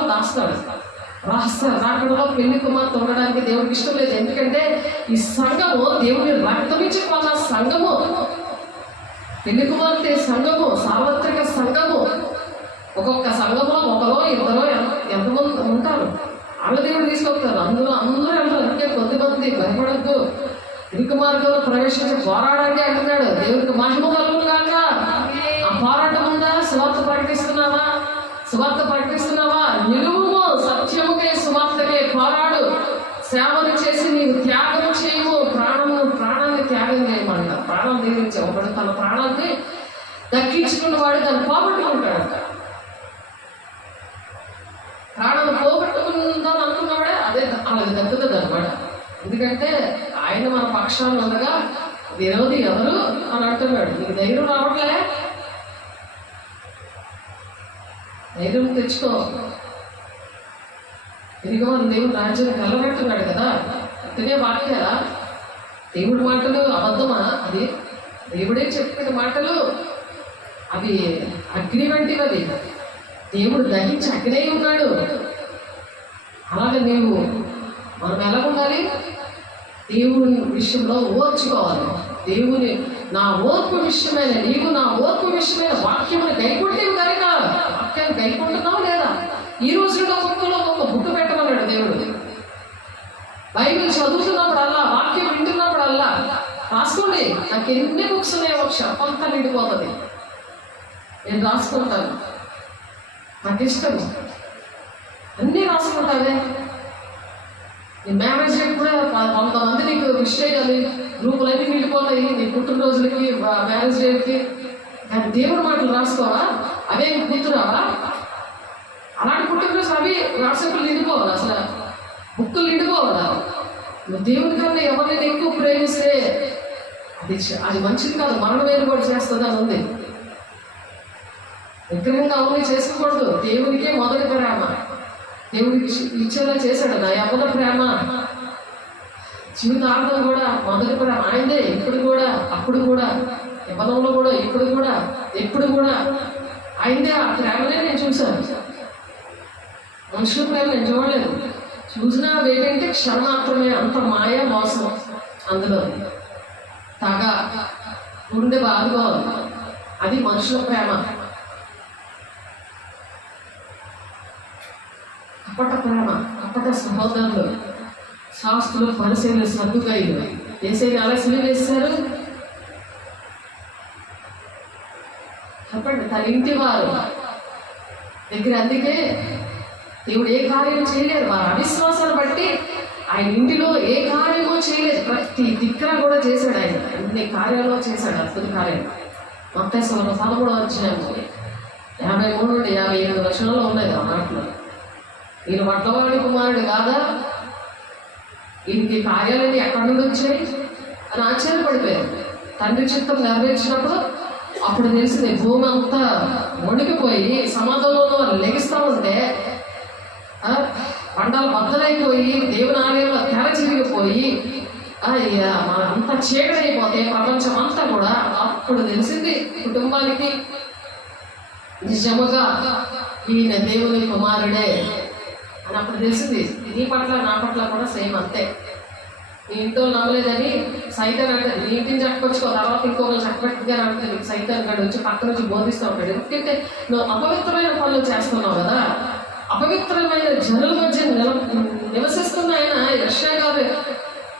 రాకడలో పెళ్లి కుమార్తె ఉండడానికి దేవుడికి ఇష్టం లేదు. ఎందుకంటే ఈ సంఘము దేవుని రక్తమిచ్చి కొన్న సంఘము, పెళ్లి కుమార్తె సంఘము, సార్వత్రిక సంఘము. ఒక్కొక్క సంఘంలో ఒకరో ఇద్దరో ఎంతమంది ఉంటారు, వాళ్ళ దేవుడు తీసుకొస్తారు. అందరూ వెళ్తారు. అంటే కొద్దిమంది భయపడద్దు, ఇరుకు మార్గంలో ప్రవేశించి పోరాడండి అంటున్నాడు. దేవుడికి మహిమ కలుగును గాక. ఆ పోరాటం ఉందా? సువార్త ప్రకటిస్తున్నావా? నిలువుము, సత్యముకే సువార్తకే పోరాడు, సేవను చేసి నీవు త్యాగం చేయము. ప్రాణాన్ని త్యాగం చేయమంట. ప్రాణం దిగించే ఒకడు తన ప్రాణాన్ని దక్కించుకున్నవాడు దాన్ని పోగొట్టుకుంటాడంట. ప్రాణం పోగొట్టుకుందాం అనుకున్నవాడే అదే అలాగే దక్కుతుంది అనమాట. ఎందుకంటే ఆయన మన పక్షాన్ని ఉండగా విరోధి ఎవరు అని అంటున్నాడు. నీకు ధైర్యం రావట్లే, ధైర్యం తెచ్చుకో. ఇదిగో దేవుడు రాజ్యాన్ని కలగట్టున్నాడు కదా. అంతనే వాక్య దేవుడి మాటలు అబద్ధమా? అది దేవుడే చెప్పిన మాటలు. అవి అగ్ని వంటివి. అవి దేవుడు దహించి అగ్ని ఉన్నాడు. అలాగే మనం ఎలా ఉండాలి? దేవుని విషయంలో ఓర్చుకోవాలి. దేవుని నా ఓర్పు విషయమైన నీవు నా ఓర్పు విషయమైన వాక్యమును గైకుంటేవి కనుక వాక్యాన్ని గైకుంటున్నావు లేదా? ఈ రోజులో ఒక్కొక్కలో ఒక్కొక్క బుక్ పెట్టమన్నాడు దేవుడు. బైబిల్ చదువుతున్నప్పుడల్లా, వాక్యం వింటున్నప్పుడల్లా రాసుకోండి. నాకు ఎన్ని బుక్స్ ఉన్నాయో ఒక షర్పంతా నిండిపోతుంది. నేను రాసుకుంటాను, నాకు ఇష్టం. అన్నీ రాసుకుంటానే. నీ మ్యారేజ్ డే కూడా 100 మంది నీకు విష్ చేయాలి, గ్రూపులన్నీ నిండిపోతాయి నీ పుట్టినరోజులకి, మ్యారేజ్ డేకి. కానీ దేవుడి మాటలు రాసుకోవా? అవే గుర్తురావా? అలాంటి పుట్టినరోజు అవి వాట్సాప్లు నిండిపోవాలి, అసలు బుక్కులు నిండిపోవాలా? నువ్వు దేవుడి కన్నా ఎవరిని ఎక్కువ ప్రేమిస్తే అది మంచిది కాదు, మరణం కూడా చేస్తుంది అని ఉంది. విగ్రహంగా అవన్నీ చేసుకోకూడదు. దేవునికే మొదటి ప్రేమ. దేవుడికి ఇచ్చేలా చేశాడు. నా యవ్వన ప్రేమ, జీవితార్థం కూడా మొదటి ప్రేమ ఆయనదే. ఇప్పుడు కూడా, అప్పుడు కూడా, యవ్వనంలో కూడా, ఇప్పుడు కూడా, ఎప్పుడు కూడా ఆయనదే. ఆ ప్రేమనే నేను చూశాను. మనుషుల ప్రేమ నేను చూడలేదు. చూసినా ఏంటంటే క్షణమాత్రమే. అంత మాయ, మోసం అందులో. తగ, గుండె బాదుకోవాలి. అది మనుషుల ప్రేమ. కపట ప్రేమ, కపట సహోదరులు, శాస్త్రులు, పరిశీలన, సర్దుకాయలు వేసేది అలా సిలివేస్తారు. చెప్పండి, తన ఇంటి వారు దగ్గర. అందుకే దేవుడు ఏ కార్యం చేయలేదు. వారి అవిశ్వాసాన్ని బట్టి ఆయన ఇంటిలో ఏ కార్యమో చేయలేదు. ప్రతి దిక్కన కూడా చేశాడు. ఆయన అన్ని కార్యాలు చేశాడు, అద్భుత కార్యం. మత్తయి 13వ అధ్యాయం 53 నుండి 58 వచనాల్లో ఉన్నాయి ఆ మాటలు. ఈయన వడ్లవాడి కుమారుడు కాదా? ఈయనకి కార్యాలన్నీ ఎక్కడి నుండి వచ్చాయి అని ఆశ్చర్యపడిపోయారు. తండ్రి చిత్తం నెరవేర్చినప్పుడు అప్పుడు తెలిసింది. భూమి అంతా వణికిపోయి సమాధంలో లెగిస్తూ ఉంటే, పండాలు బద్దలైపోయి, దేవుని ఆలయంలో తెర చిరిగిపోయి, అంతా చీకటైపోతే ప్రపంచం అంతా కూడా. అప్పుడు తెలిసింది కుటుంబానికి నిజముగా ఈయన దేవుని కుమారుడే అని అప్పుడు తెలిసింది. నీ పట్ల నా పట్ల కూడా సేమ్ అంతే. నీ ఇంట్లో నమ్మలేదని సైతాన్ అంటది. నీ ఇంటిని చక్కకొచ్చుకో, తర్వాత ఇంకొకరు చక్కబెట్టుగా అంటే నీకు సైతాన్ గడు వచ్చి పక్క నుంచి బోధిస్తూ ఉంటాడు. ఎందుకంటే నువ్వు అపవిత్రమైన పనులు చేస్తున్నావు కదా. అపవిత్రమైన జనుల మధ్య నివసిస్తున్న ఆయన యెషయా గారు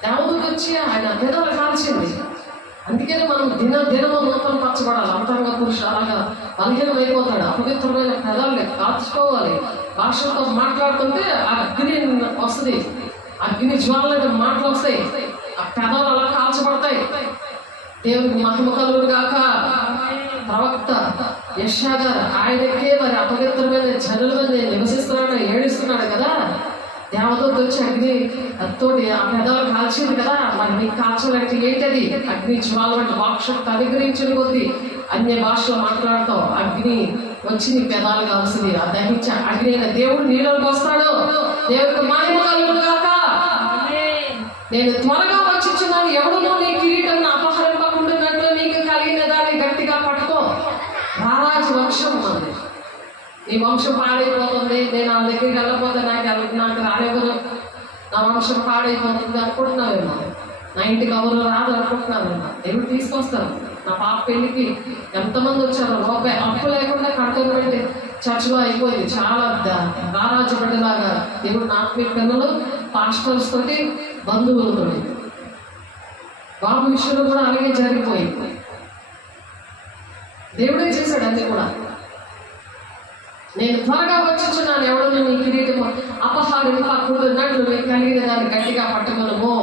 దేవుడికి వచ్చి ఆయన పెదవులు కాల్చింది. అందుకని మనం దినము నూతన పరచబడాలి. అంతరంగ పురుషుడు అలాగా బలహీనం అయిపోతాడు. అపవిత్రమైన పెదాలని కాల్చుకోవాలి. భాషలతో మాట్లాడుతుంటే ఆ అగ్ని వస్తుంది, అగ్ని జ్వాలైన మాటలు వస్తాయి, ఆ పెదాలు అలా కాల్చబడతాయి. దేవునికి మహిమ కలుగును గాక. ప్రవక్త యెషయా గారు ఆయనకే మరి అపవిత్రమైన జనుల మీద నివసిస్తున్నాడు, ఏడుస్తున్నాడు కదా. దేవదూత వచ్చి అగ్ని తోటి ఆ పెదాలు కాల్చింది కదా. మరి నీకు కాల్చాలంటే ఏంటది? అగ్ని జ్వాల వంటి వాక్షక్తి అనుగ్రహించిన కొద్దీ అన్య భాషలో మాట్లాడతావు. అగ్ని వచ్చి నీ పెదాలు కాల్సింది. ఆ దహించ అగ్ని అయిన దేవుడు నీలోకి వస్తాడు. దేవుడికి మహిమ కలుగును గాక. నేను త్వరగా వచ్చుచున్నాను. ఎవడునో నీ కిరీటం అపహరింపకుండానట్లు నీకు కలిగిన దాన్ని గట్టిగా పట్టుకో. రారాజు వంశం ఉంది. నీ వంశం పాడైపోతుంది, నేను వాళ్ళ దగ్గరికి వెళ్ళకపోతే నాకు రానివ్వరు, నా వంశం పాడైపోతుంది అనుకుంటున్నావేమో. నా ఇంటికి ఎవరు రాదు అనుకుంటున్నావేమో. దేవుడు తీసుకొస్తాను. నా పాప పెళ్లికి ఎంతమంది వచ్చారో, రూపాయి అప్పు లేకుండా కంటోన్మెంట్ చర్చిలో అయిపోయింది. చాలా రారాజు బిడ్డలాగా దేవుడు ఆత్మీయ పిల్లలు పాస్టర్స్ తోటి, బంధువులతో. బాబు విషయంలో కూడా అలాగే జరిగిపోయింది. దేవుడే చేశాడు అన్నీ కూడా. నేను త్వరగా వచ్చుచున్నాను. ఎవడో నీ కిరీటము అపహరింపకూడనట్లు నీకు కలిగిన దాన్ని గట్టిగా పట్టుకునము.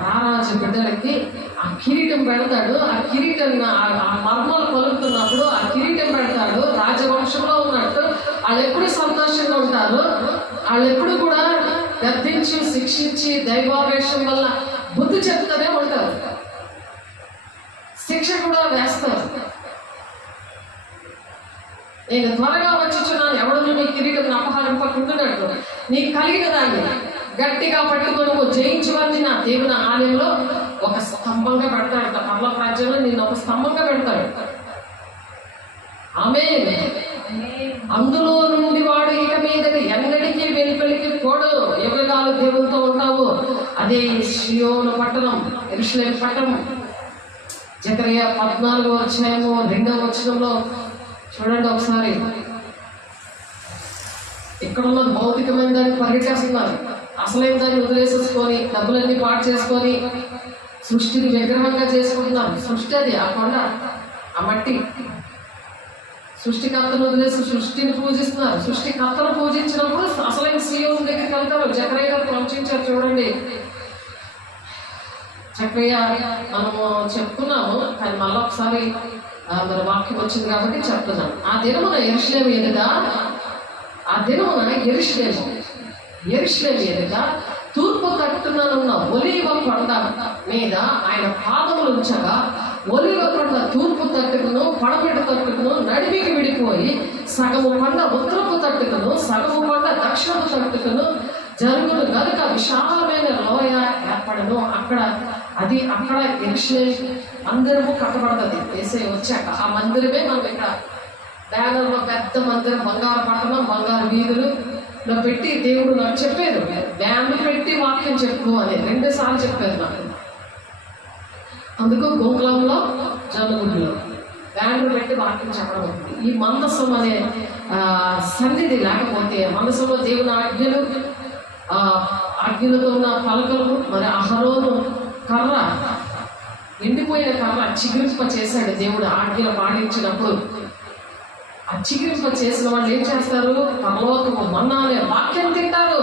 రారాజు బిడ్డలకి ఆ కిరీటం పెడతాడు. ఆ కిరీటం ఆ మర్మాలు పలుకుతున్నప్పుడు ఆ కిరీటం పెడతాడు. రాజవంశంలో ఉన్నట్టు వాళ్ళు ఎప్పుడు సంతోషంగా ఉంటారు. వాళ్ళు ఎప్పుడు కూడా గద్దించి, శిక్షించి, దైవావేశం వల్ల బుద్ధి చెప్తూనే ఉంటారు. శిక్ష కూడా వేస్తారు. నేను త్వరగా వచ్చుచున్నాను. ఎవడు నీ కిరీటం అపహరింపకుండానట్లు నీకు కలిగిన దాన్ని గట్టిగా పట్టుకొని జయించవని నా దేవుని ఆలయంలో ఒక స్తంభంగా పెడతాడు. పర్లోక రాజ్యంలో నేను ఒక స్తంభంగా పెడతాడు. ఆమేన్. అందులో నుండి వాడు ఇక మీదట ఎన్నటికీ వెలుపలికి పోడు, యుగకాలు దేవునితో ఉంటావు. అదే సియోను పట్టణం, యెరూషలేము పట్టణం. జకరియా 14వ అధ్యాయము 2వ వచనంలో చూడండి ఒకసారి. ఇక్కడ ఉన్న భౌతికమైన దాన్ని పరిగెట్టేస్తున్నారు, అసలైన దాన్ని వదిలేసేసుకొని డబ్బులన్నీ పాటు చేసుకొని సృష్టిని విగ్రహంగా చేసుకుంటున్నారు. సృష్టి అది, ఆ కొండ, ఆ మట్టి. సృష్టికర్తను వదిలేసి సృష్టిని పూజిస్తున్నారు. సృష్టికర్తను పూజించినప్పుడు అసలైన సీయోను దగ్గరికి వెళ్తారు. జకరియా గారు ప్రవచించారు చూడండి. జకరియా మనము చెప్తున్నాము, కానీ మళ్ళీ ఒకసారి మన వాక్యం వచ్చింది కాబట్టి చెప్తున్నాం. ఆ దినమున యెరూషలేము ఎదుట, ఆ దినమున యెరూషలేము ఎదుట తూర్పు తట్టుననున్న ఒలీవ కొండ మీద ఆయన పాదములు ఉంచగా, ఒలీవ కొండ తూర్పు తట్టుకును పడమటి తట్టుకును నడిమికి విడిపోయి సగము కొండ ఉత్తరపు తట్టుకును సగము కొండ దక్షిణపు తట్టుకును జరుగును గనుక విశాలమైన లోయ ఏర్పడను. అక్కడ యెరూషలేము మందిరము కట్టబడుతుంది. వేసే వచ్చాక ఆ మందిరమే మనం ఇక్కడ బ్యానర్లో పెద్ద మందిరం, బంగారు పట్టణం, బంగారు వీధులు పెట్టి దేవుడు నాకు చెప్పారు, బ్యానర్ పెట్టి వాక్యం చెప్పు అని 2 సార్లు చెప్పారు నాకు. అందుకు గోకులంలో జనగుడిలో బ్యానర్ పెట్టి వాక్యం చెప్పడం. ఈ మందసం అనే సన్నిధి లేకపోతే, మనసులో దేవుని ఆజ్ఞలతో ఉన్న పలకలు, మరి అహరోను కర్ర, ఎండిపోయిన కర్ర చిగురింప చేశాడు దేవుడు ఆజ్ఞలు పాటించినప్పుడు. ఆ చిగురింప చేసిన వాళ్ళు ఏం చేస్తారు? పరలోకము మన్నా అనే వాక్యం తింటారు.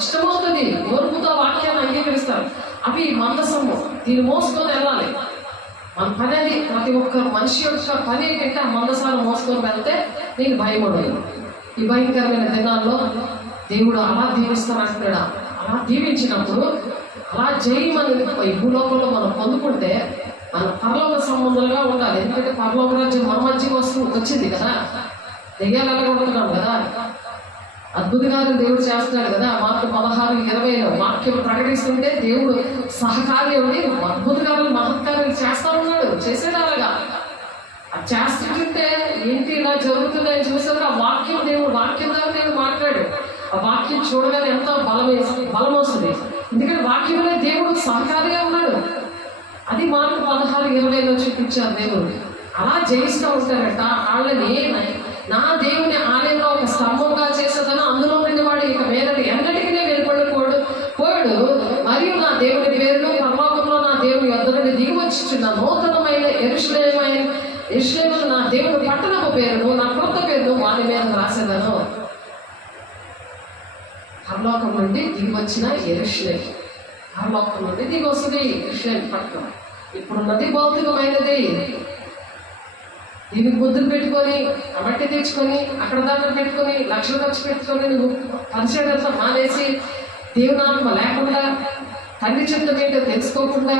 ఇష్టమవుతుంది, ఓర్పుతో వాక్యాన్ని అంగీకరిస్తారు. అవి మందసము, దీన్ని మోసుకొని వెళ్ళాలి. మన పని అది. ప్రతి ఒక్క మనిషి యొక్క పని ఏంటంటే ఆ మందసాన్ని మోసుకొని వెళ్తే నీకు భయం ఉండదు. ఈ భయంకరమైన దినాల్లో దేవుడు అలా దీవిస్తానంటున్నాడు. అలా దీవించినప్పుడు అలా జయమని ఈ భూలోకంలో మనం పొందుకుంటే మన పరలోక సంబంధాలుగా ఉండాలి. ఎందుకంటే పరలోక రాజ్యం మన మధ్యకి వచ్చింది కదా, దెయ్యాలు వెళ్ళగొడుతున్నాం కదా, అద్భుతకార్యం దేవుడు చేస్తున్నాడు కదా. మార్కు 16:20 వాక్యం ప్రకటిస్తుంటే దేవుడు సహకార్యం అద్భుతకార్యాలు మహత్కార్యాలు చేస్తా ఉన్నాడు. చేసేదారుగా అది చేస్తుంటే ఏంటి ఇలా జరుగుతుందని చూసారు. ఆ వాక్యం దేవుడు, వాక్యం ద్వారా దేవుడు మాట్లాడు. ఆ వాక్యం చూడగానే ఎంతో బలం వస్తుంది. ఎందుకంటే వాక్యంలో దేవుడు సహకారిగా ఉన్నాడు. అది మార్కు 16:20 చూపించారు దేవుడు. అలా జయిస్తూ ఉంటారట. వాళ్ళని నా దేవుని ఆలయంలో ఒక స్తంభంగా చేసేదను, అందులో నుండి వాడు ఇక వేరే ఎన్నటికీ పోయాడు. మరియు నా దేవుని పేరును పరలోకంలో నా దేవుని యొద్ద నుండి దిగివచ్చుచున్న నూతనమైన యెరూషలేము నా దేవుని పట్టణపు పేరును, నా కొత్త పేరును వారి మీద రాసేదను. పరలోకం నుండి దిగి వచ్చిన యెరూషలేము, పరలోకం నుండి దిగి వస్తుంది యెరూషలేము పట్టణం. ఇప్పుడున్నది భౌతికమైనది. దీనికి ముద్దులు పెట్టుకొని, మట్టి తెచ్చుకొని, అక్కడ దాన్ని పెట్టుకొని, లక్షలు ఖర్చు పెట్టుకొని నువ్వు పరిచయంతో మానేసి, దేవుని ఆత్మ లేకుండా, తండ్రి చిత్తం ఏంటో తెలుసుకోకుండా,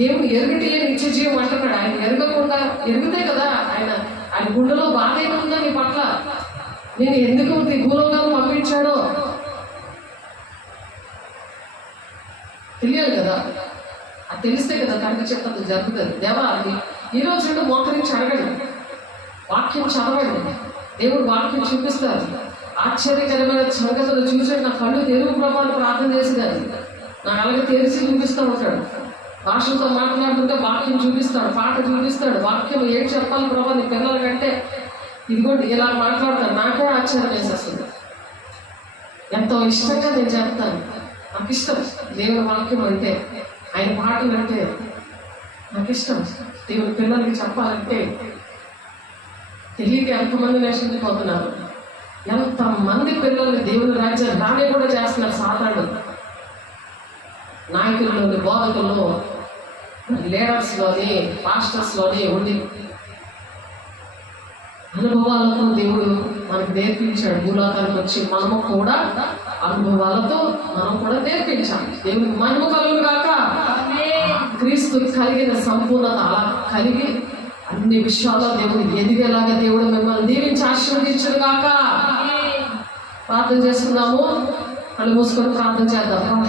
దేవుని ఎరుగుటి నిత్య జీవం అంటున్నాడు. ఆయన ఎరగకుండా, ఎరుగుతే కదా ఆయన గుండెలో బాధ ఏముందా నీ పట్ల, నేను ఎందుకు ఈ భూలోకాన్ని పంపించాడో తెలియాలి కదా. అది తెలిస్తే కదా తండ్రి చిత్తం జరుగుతుంది. దేవా ఈరోజు మోకరించి అడగండి, వాక్యం చదవండి, దేవుడు వాక్యం చూపిస్తారు. ఆశ్చర్యకరమైన సంగతులు చూసి నా కళ్ళు తెలుగు ప్రభావం ప్రార్థన చేసేదాన్ని. నాకు అలాగే తెలిసి చూపిస్తూ ఉంటాడు. భాషలతో మాట్లాడుతుంటే వాక్యం చూపిస్తాడు, పాట చూపిస్తాడు. వాక్యం ఏం చెప్పాలి ప్రభావం నీ పిల్లల కంటే ఇదిగోండి ఇలా మాట్లాడతాను. నాకే ఆశ్చర్యం వేసేస్తుంది. ఎంతో ఇష్టంగా నేను చెప్తాను. నాకు ఇష్టం దేవుని వాక్యం అంటే, ఆయన పాటలు అంటే నాకు ఇష్టం. దేవుని పిల్లలకి చెప్పాలంటే తెలియక ఎంతమంది నశించిపోతున్నారు. ఎంతమంది పిల్లల్ని దేవుని రాజ్యాన్ని దాన్ని కూడా చేస్తున్నారు సాతానుడు. నాయకుల్లోని, బోధకుల్లో, లీడర్స్లోని, పాస్టర్స్లోని ఉండి అనుభవాలతో దేవుడు మనకు నేర్పించాడు. భూలోకానికి వచ్చి మనము కూడా అనుభవాలతో మనం కూడా నేర్పించాలి. దేవునికి మహిమ కలుగును గాక. క్రీస్తు కలిగిన సంపూర్ణత అలా కలిగి అన్ని విషయాల్లో దేవుడు ఎదిగేలాగా దేవుడు మిమ్మల్ని దీవించి ఆశీర్వదించును గాక. ప్రార్థన చేసుకుందాము. కళ్ళు మూసుకొని ప్రార్థన చేద్దాం.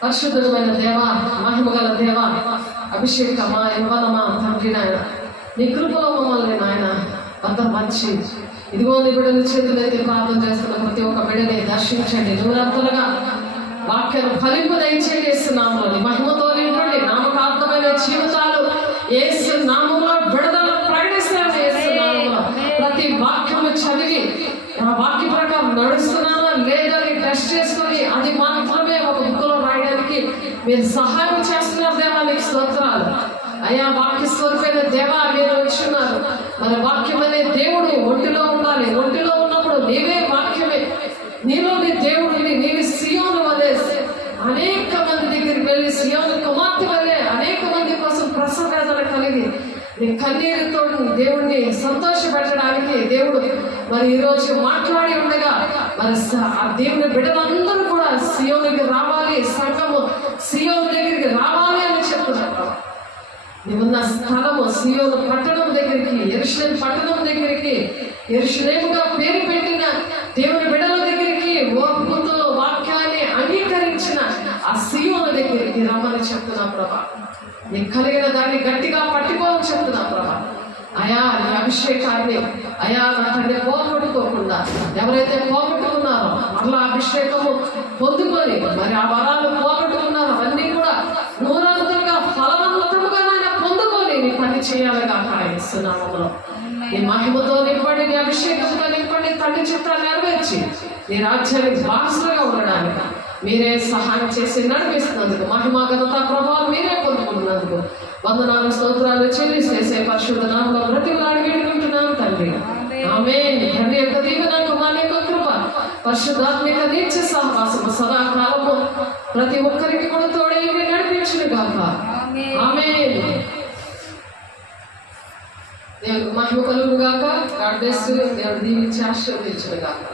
పరిశుద్ధమైన దేవ, మహిమ గల దేవ, అభిషేకమా, యవ్వనమా తండ్రి నాయన, నీ కృపలో మమ్మల్ని నాయన భద్రపరిచి ఇదిగో నీ బిడ్డల చేతులైతే ప్రార్థన చేస్తున్న ప్రతి ఒక్క బిడ్డని దర్శించండి. నూరంతలుగా వాక్యాన్ని ఫలింపు దయచేస్తున్నాము. మహిమతో నింపండి. నామకార్థమైన జీవితాలు యేసు నామములో విడుదల ప్రకటిస్తాను. యేసు నామములో ప్రతి వాక్యము చదివి ఆ వాక్య ప్రకారం నడుస్తున్నానా లేదని టెస్ట్ చేసుకొని అది మాత్రమే ఒక బుక్లో రాయడానికి మీరు సహాయం చేస్తున్నారు. దేవానికి స్తోత్రాలు అయ్యా. వాక్య స్వరూపైన దేవా మీరు వచ్చున్నారు. మన వాక్యం అనే దేవుడు ఒంటిలో ఉండాలి. ఒంటిలో ఉన్నప్పుడు నీవే వాక్యమే, నీలో నీ దేవుడిని, నీవి సియోను వలె అనేక మంది దగ్గరికి వెళ్ళి సియోను కుమార్తె వలె అనేక మంది కోసం ప్రసవేదన కలిగి నీ కన్నీరుతో దేవుడిని సంతోష పెట్టడానికి దేవుడు మరి ఈరోజు మాట్లాడి ఉండగా మరి ఆ దేవుని బిడ్డలందరూ కూడా సియోనుకి రావాలి, సంఘము సియోను దగ్గరికి రావాలి అని చెప్తున్నారు. నీవున్న స్థలము సియోను పట్టణం దగ్గరికి, యెరూషలేము పట్టణం దగ్గరికి, యెరూషలేముగా పేరు పెట్టిన దేవుని బిడ్డల దగ్గరికి, ఓర్పుతో వాక్యాన్ని అంగీకరించిన ఆ సియోను దగ్గరికి రమ్మని చెప్తున్నా ప్రభా. నీకు కలిగిన దాన్ని గట్టిగా పట్టుకోవాలని చెప్తున్నా ప్రభా. అయా నీ అభిషేకాన్ని అయా నా తండ్రి పోగొట్టుకోకుండా ఎవరైతే పోగొట్టుకున్నారో మరలా అభిషేకము పొందుకొని మరి ఆ వరాలు పోగొట్టుకున్నారో అవన్నీ కూడా నూరంతలుగా ఫలవంతముగా పొందుకొని నీ పని చేయాలిగా ఇస్తున్నాము. నీ మహిమతో నింపండి, నీ అభిషేకంతో నింపండి. తండ్రి చిత్తాన్ని నెరవేర్చి నీ రాజ్యానికి వారసులుగా ఉండడానికి మీరే సహాయం చేసి నడిపిస్తున్నందుకు మహిమ ఘనత ప్రభావం మీరే పొందుకుంటున్నందుకు వందనాలు స్తోత్రాలు చెల్లిస్తే పరిశుద్ధ నామములో బ్రతిమలాడి వేడుకుంటున్నాను తండ్రి. ఆమేన్. తండ్రి యొక్క దీవెన, కుమారుని యొక్క కృప, పరిశుద్ధాత్మిక నిత్య సహవాసము సదాకాలము ప్రతి ఒక్కరికి కూడా తోడై నడిపించును గాక. ఆమేన్. దేవుడు మహిమ కలుగును గాక. God bless you. దేవుడు దీవించి ఆశీర్వదించును గాక.